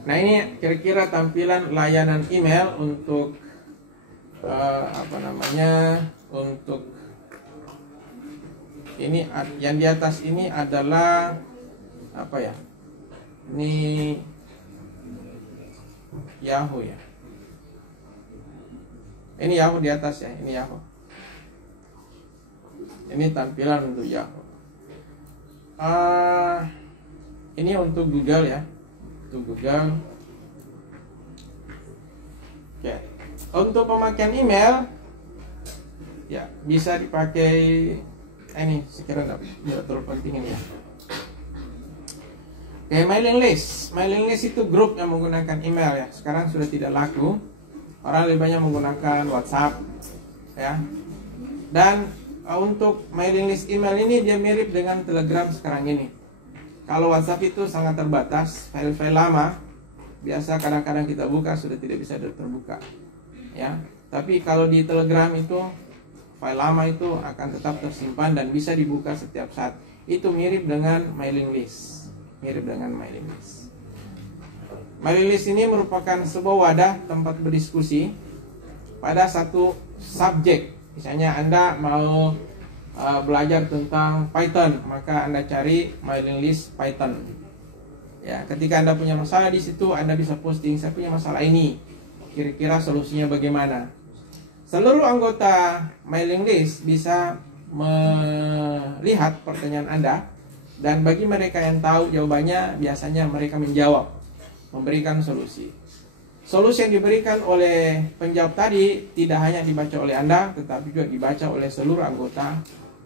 Nah, ini kira-kira tampilan layanan email untuk untuk ini. Yang di atas ini adalah apa ya? Ini Yahoo ya. Ini Yahoo di atas ya, ini Yahoo. Ini tampilan untuk Yahoo. Ini untuk Google ya, untuk Google. Oke. Untuk pemakaian email ya bisa dipakai ini, sekiranya tidak terlalu penting ini ya. Oke, mailing list. Mailing list itu grup yang menggunakan email ya. Sekarang sudah tidak laku. Orang lebih banyak menggunakan WhatsApp ya. Dan untuk mailing list email ini dia mirip dengan Telegram sekarang ini. Kalau WhatsApp itu sangat terbatas, file-file lama biasa kadang-kadang kita buka sudah tidak bisa terbuka ya. Tapi kalau di Telegram itu file lama itu akan tetap tersimpan dan bisa dibuka setiap saat. Itu mirip dengan mailing list. Mirip dengan mailing list. Mailing list ini merupakan sebuah wadah tempat berdiskusi pada satu subjek. Misalnya Anda mau belajar tentang Python, maka Anda cari mailing list Python. Ya, ketika Anda punya masalah di situ, Anda bisa posting, saya punya masalah ini. kira-kira solusinya bagaimana. Seluruh anggota mailing list bisa melihat pertanyaan Anda, dan bagi mereka yang tahu jawabannya, biasanya mereka menjawab, memberikan solusi. Solusi yang diberikan oleh penjawab tadi tidak hanya dibaca oleh Anda, tetapi juga dibaca oleh seluruh anggota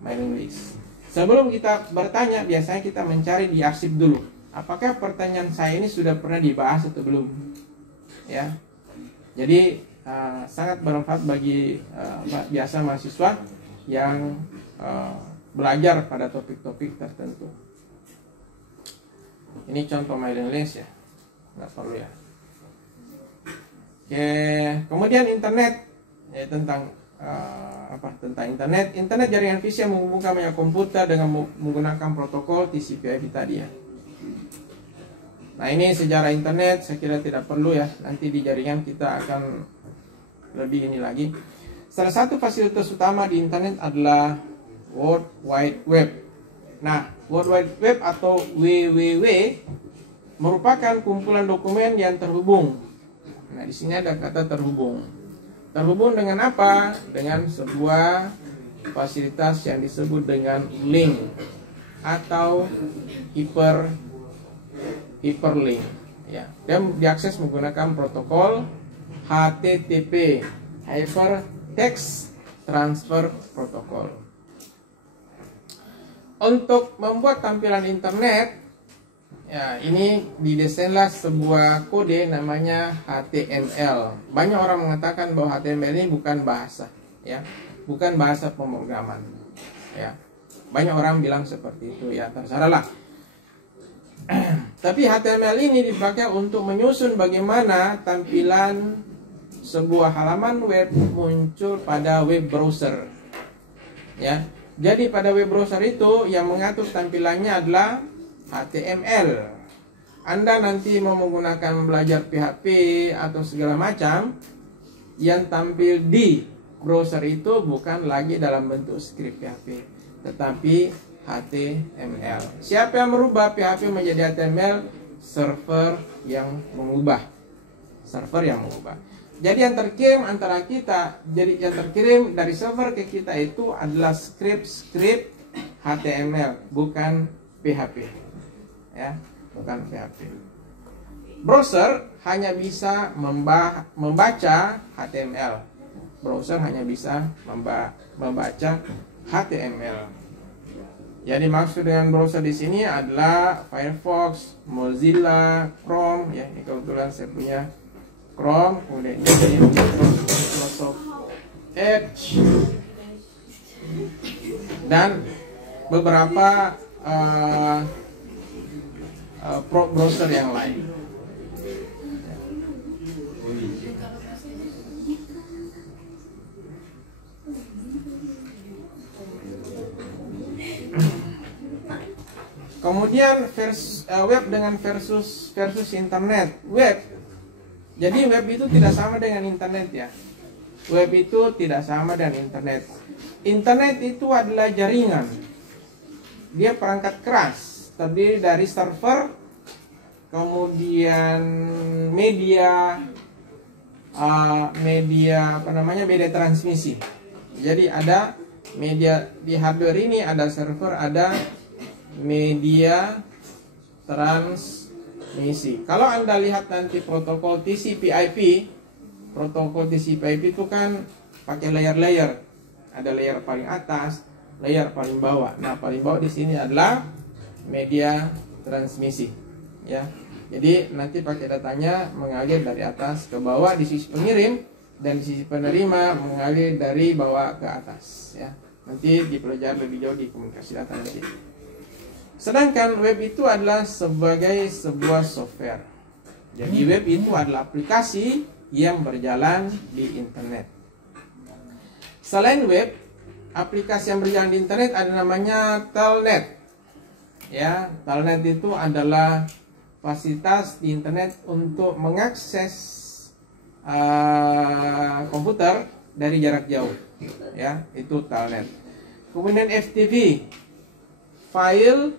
mailing list. Sebelum kita bertanya, biasanya kita mencari di arsip dulu. Apakah pertanyaan saya ini sudah pernah dibahas atau belum? Ya, jadi sangat bermanfaat bagi biasa mahasiswa yang belajar pada topik-topik tertentu. Ini contoh mailing list ya, nggak perlu ya. Oke, kemudian internet ya, tentang tentang internet jaringan fisik yang menghubungkan banyak komputer dengan menggunakan protokol TCP/IP tadi ya. Nah, ini sejarah internet, saya kira tidak perlu ya, nanti di jaringan kita akan lebih ini lagi. Salah satu fasilitas utama di internet adalah World Wide Web. Nah, World Wide Web atau WWW merupakan kumpulan dokumen yang terhubung. Nah, di sini ada kata terhubung. Terhubung dengan apa? Dengan sebuah fasilitas yang disebut dengan link atau hyperlink. Ya, dan diakses menggunakan protokol HTTP, Hypertext Transfer Protocol. Untuk membuat tampilan internet, ya, ini didesainlah sebuah kode namanya HTML. Banyak orang mengatakan bahwa HTML ini bukan bahasa, ya, bukan bahasa pemrograman. Ya, banyak orang bilang seperti itu, ya, terserahlah. Tapi HTML ini dipakai untuk menyusun bagaimana tampilan sebuah halaman web muncul pada web browser. Ya, jadi pada web browser itu yang mengatur tampilannya adalah HTML. Anda nanti mau menggunakan belajar PHP atau segala macam, yang tampil di browser itu bukan lagi dalam bentuk script PHP, tetapi HTML. Siapa yang merubah PHP menjadi HTML? Server yang mengubah. Jadi yang terkirim antara kita, jadi yang terkirim dari server ke kita itu adalah script HTML, bukan PHP. Ya, bukan PHP. Browser hanya bisa membaca HTML. Browser hanya bisa membaca HTML. Jadi maksud dengan browser di sini adalah Firefox, Mozilla, Chrome. Ya, ini kebetulan saya punya Chrome, kemudian ini Microsoft Edge, dan beberapa browser yang lain. Kemudian web dengan versus internet. Jadi web itu tidak sama dengan internet ya. Web itu tidak sama dengan internet. Internet itu adalah jaringan. Dia perangkat keras, terdiri dari server, kemudian media media transmisi. Jadi ada media di hardware ini, ada server, ada media transmisi. Kalau Anda lihat nanti protokol TCP/IP, itu kan pakai layer-layer. Ada layer paling atas, layer paling bawah. Nah, paling bawah di sini adalah media transmisi. Ya, jadi nanti pakai datanya mengalir dari atas ke bawah di sisi pengirim, dan di sisi penerima mengalir dari bawah ke atas. Ya, nanti dipelajari lebih jauh di komunikasi data nanti. Sedangkan web itu adalah sebagai sebuah software. Jadi web itu adalah aplikasi yang berjalan di internet. Selain web, aplikasi yang berjalan di internet ada namanya telnet. Ya, telnet itu adalah fasilitas di internet untuk mengakses komputer dari jarak jauh. Ya, itu telnet. Kemudian FTP, file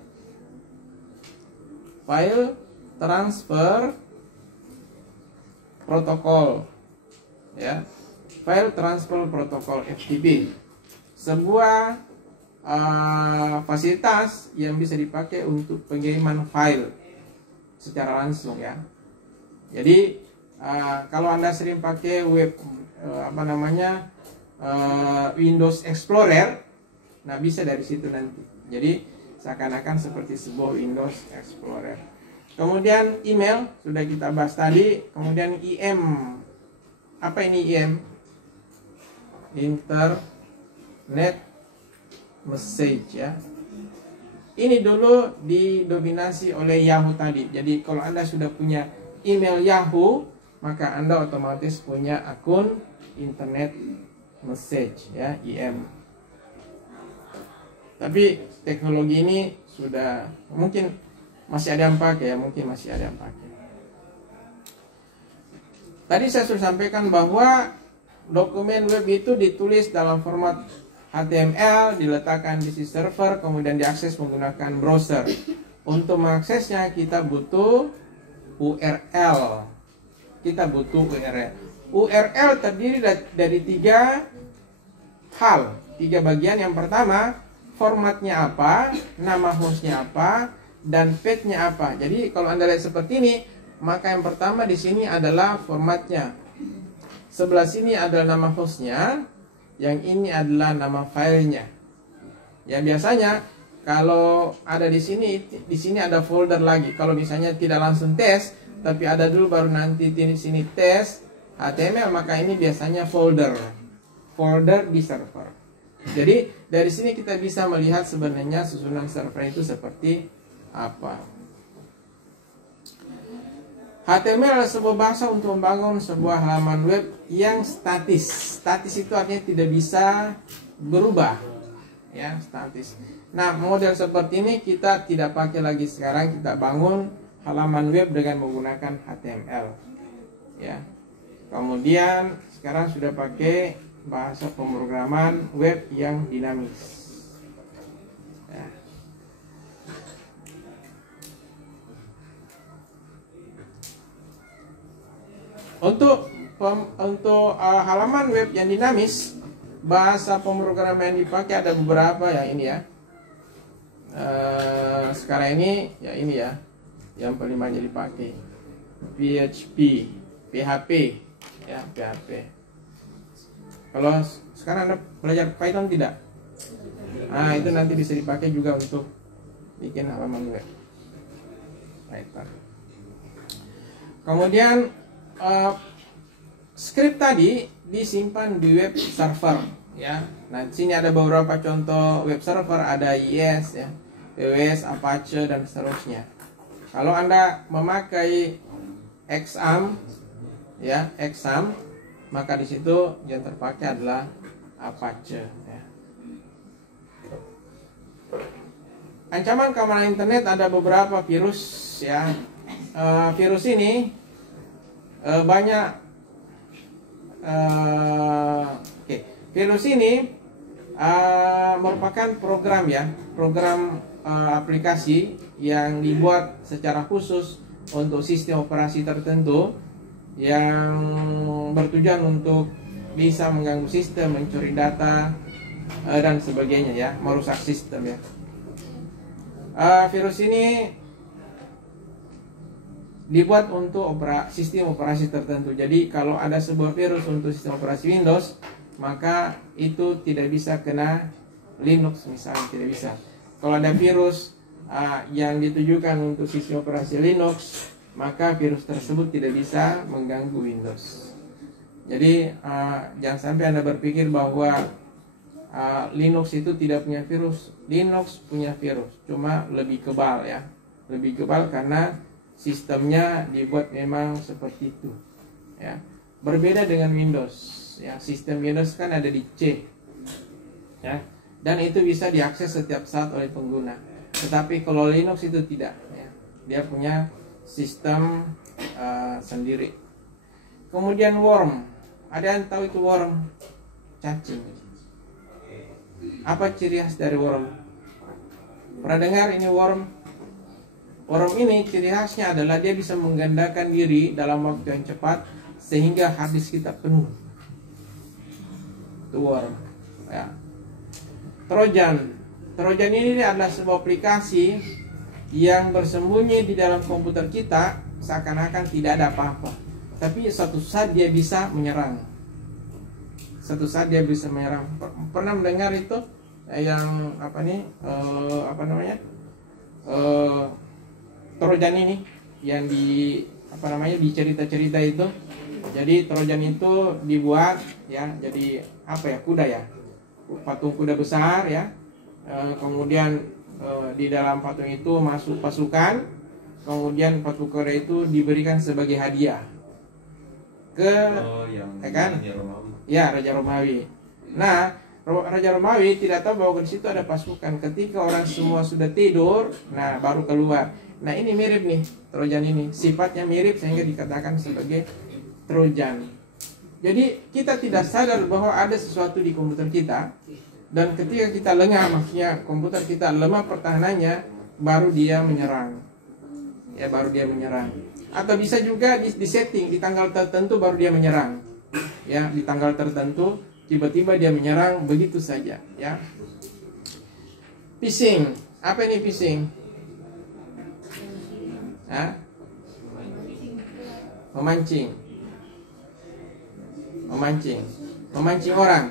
transfer protokol. ya, File Transfer Protocol FTP, sebuah fasilitas yang bisa dipakai untuk pengiriman file secara langsung ya. Jadi kalau Anda sering pakai web Windows Explorer, nah bisa dari situ nanti. Jadi seakan-akan seperti sebuah Windows Explorer. Kemudian email sudah kita bahas tadi. Kemudian IM, apa ini IM? Internet Message ya. Ini dulu didominasi oleh Yahoo tadi. Jadi kalau Anda sudah punya email Yahoo, maka Anda otomatis punya akun Internet Message ya, IM. Tapi teknologi ini sudah mungkin masih ada yang pakai ya, mungkin masih ada yang pakai. Tadi saya sudah sampaikan bahwa dokumen web itu ditulis dalam format HTML, diletakkan di server, kemudian diakses menggunakan browser. Untuk mengaksesnya kita butuh URL. URL terdiri dari 3 hal, 3 bagian. Yang pertama, formatnya apa, nama hostnya apa, dan path-nya apa. Jadi kalau Anda lihat seperti ini, maka yang pertama di sini adalah formatnya. Sebelah sini adalah nama hostnya, yang ini adalah nama filenya. Ya biasanya kalau ada di sini ada folder lagi. Kalau misalnya tidak langsung tes, tapi ada dulu baru nanti di sini tes HTML, maka ini biasanya folder di server. Jadi dari sini kita bisa melihat sebenarnya susunan server itu seperti apa. HTML adalah sebuah bahasa untuk membangun sebuah halaman web yang statis. Statis itu artinya tidak bisa berubah, ya, statis. Nah, model seperti ini kita tidak pakai lagi sekarang. Kita bangun halaman web dengan menggunakan HTML, ya. Kemudian sekarang sudah pakai bahasa pemrograman web yang dinamis. Ya. Untuk halaman web yang dinamis, bahasa pemrograman yang dipakai ada beberapa ya, ini ya. Sekarang ini ya, yang paling banyak dipakai PHP, ya, PHP. Kalau sekarang Anda belajar Python tidak? Nah, itu nanti bisa dipakai juga untuk bikin halaman web Python. Kemudian script tadi disimpan di web server ya. Nah, di sini ada beberapa contoh web server, ada IIS ya, PWS, Apache dan seterusnya. Kalau Anda memakai Exam ya, Exam, maka di situ yang terpakai adalah Apache ya. Ancaman keamanan internet ada beberapa virus ya. Virus ini banyak. Virus ini merupakan program ya, aplikasi yang dibuat secara khusus untuk sistem operasi tertentu yang bertujuan untuk bisa mengganggu sistem, mencuri data dan sebagainya ya, merusak sistem ya. Virus ini dibuat untuk sistem operasi tertentu. Jadi kalau ada sebuah virus untuk sistem operasi Windows, maka itu tidak bisa kena Linux misalnya, tidak bisa. Kalau ada virus yang ditujukan untuk sistem operasi Linux, maka virus tersebut tidak bisa mengganggu Windows. Jadi jangan sampai Anda berpikir bahwa Linux itu tidak punya virus. Linux punya virus, cuma lebih kebal ya, lebih kebal karena sistemnya dibuat memang seperti itu ya. Berbeda dengan Windows ya, sistem Windows kan ada di C ya, dan itu bisa diakses setiap saat oleh pengguna. Tetapi kalau Linux itu tidak ya, dia punya sistem sendiri. Kemudian worm, ada yang tahu itu worm? Cacing. Apa ciri khas dari worm? Pernah dengar ini worm? Worm ini ciri khasnya adalah dia bisa menggandakan diri dalam waktu yang cepat sehingga hard disk kita penuh. Itu worm. Ya. Trojan ini adalah sebuah aplikasi yang bersembunyi di dalam komputer kita seakan-akan tidak ada apa-apa, tapi suatu saat dia bisa menyerang. Suatu saat dia bisa menyerang. Pernah mendengar itu yang Trojan ini yang di di cerita-cerita itu. Jadi Trojan itu dibuat ya, jadi kuda ya, patung kuda besar ya. Kemudian di dalam patung itu masuk pasukan, kemudian patung kuda itu diberikan sebagai hadiah ke Raja Romawi. Nah, Raja Romawi tidak tahu bahwa di situ ada pasukan. Ketika orang semua sudah tidur, nah baru keluar. Nah, ini mirip nih Trojan ini, sifatnya mirip sehingga dikatakan sebagai Trojan. Jadi kita tidak sadar bahwa ada sesuatu di komputer kita, dan ketika kita lengah, maksudnya komputer kita lemah pertahanannya, baru dia menyerang. Ya, baru dia menyerang. Atau bisa juga di setting di tanggal tertentu baru dia menyerang. Ya, di tanggal tertentu tiba-tiba dia menyerang begitu saja, ya. Phishing. Apa ini phishing? Memancing orang.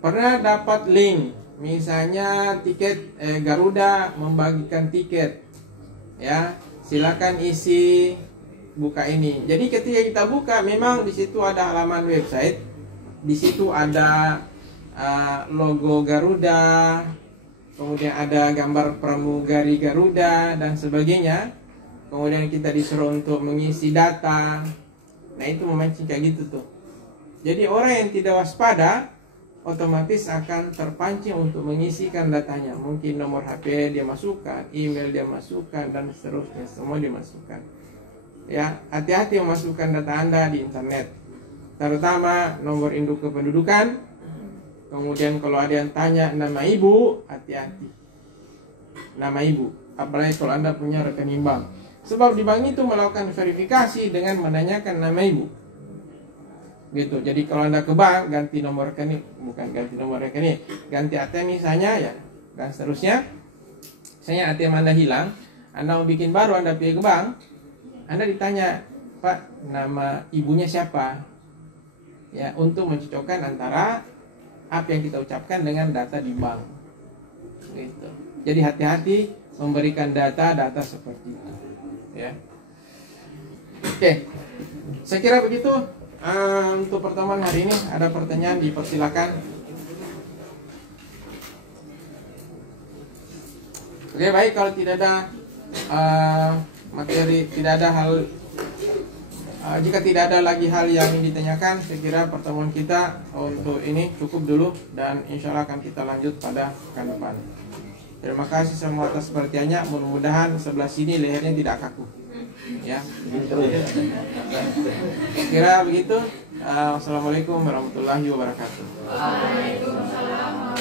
Pernah dapat link, misalnya tiket Garuda membagikan tiket, ya, silakan isi, buka ini. Jadi ketika kita buka, memang di situ ada halaman website, di situ ada logo Garuda, kemudian ada gambar pramugari Garuda dan sebagainya. Kemudian kita disuruh untuk mengisi data. Nah, itu memancing kayak gitu tuh. Jadi orang yang tidak waspada otomatis akan terpancing untuk mengisikan datanya. Mungkin nomor HP dia masukkan, email dia masukkan, dan seterusnya, semua dia masukkan. Ya, hati-hati memasukkan data Anda di internet, terutama nomor induk kependudukan. Kemudian kalau ada yang tanya nama ibu, hati-hati. Nama ibu, apalagi kalau Anda punya rekening bank. Sebab di bank itu melakukan verifikasi dengan menanyakan nama ibu. Gitu. Jadi kalau Anda ke bank, ganti nomor rekening, bukan ganti nomor rekening, ganti ATM misalnya ya, dan seterusnya. Misalnya ATM Anda hilang, Anda mau bikin baru, Anda pergi ke bank, Anda ditanya, Pak, nama ibunya siapa? Ya, untuk mencocokkan antara apa yang kita ucapkan dengan data di bank. Gitu. Jadi hati-hati memberikan data-data seperti itu. Ya. Oke. Saya kira begitu untuk pertemuan hari ini. Ada pertanyaan, dipersilakan. Oke, baik, kalau tidak ada materi, tidak ada hal, jika tidak ada lagi hal yang ingin ditanyakan, saya kira pertemuan kita untuk ini cukup dulu, dan insya Allah akan kita lanjut pada pekan depan. Terima kasih semua atas perhatiannya. Mudah-mudahan sebelah sini lehernya tidak kaku. Ya. Kira begitu. Wassalamualaikum warahmatullahi wabarakatuh. Waalaikumsalam.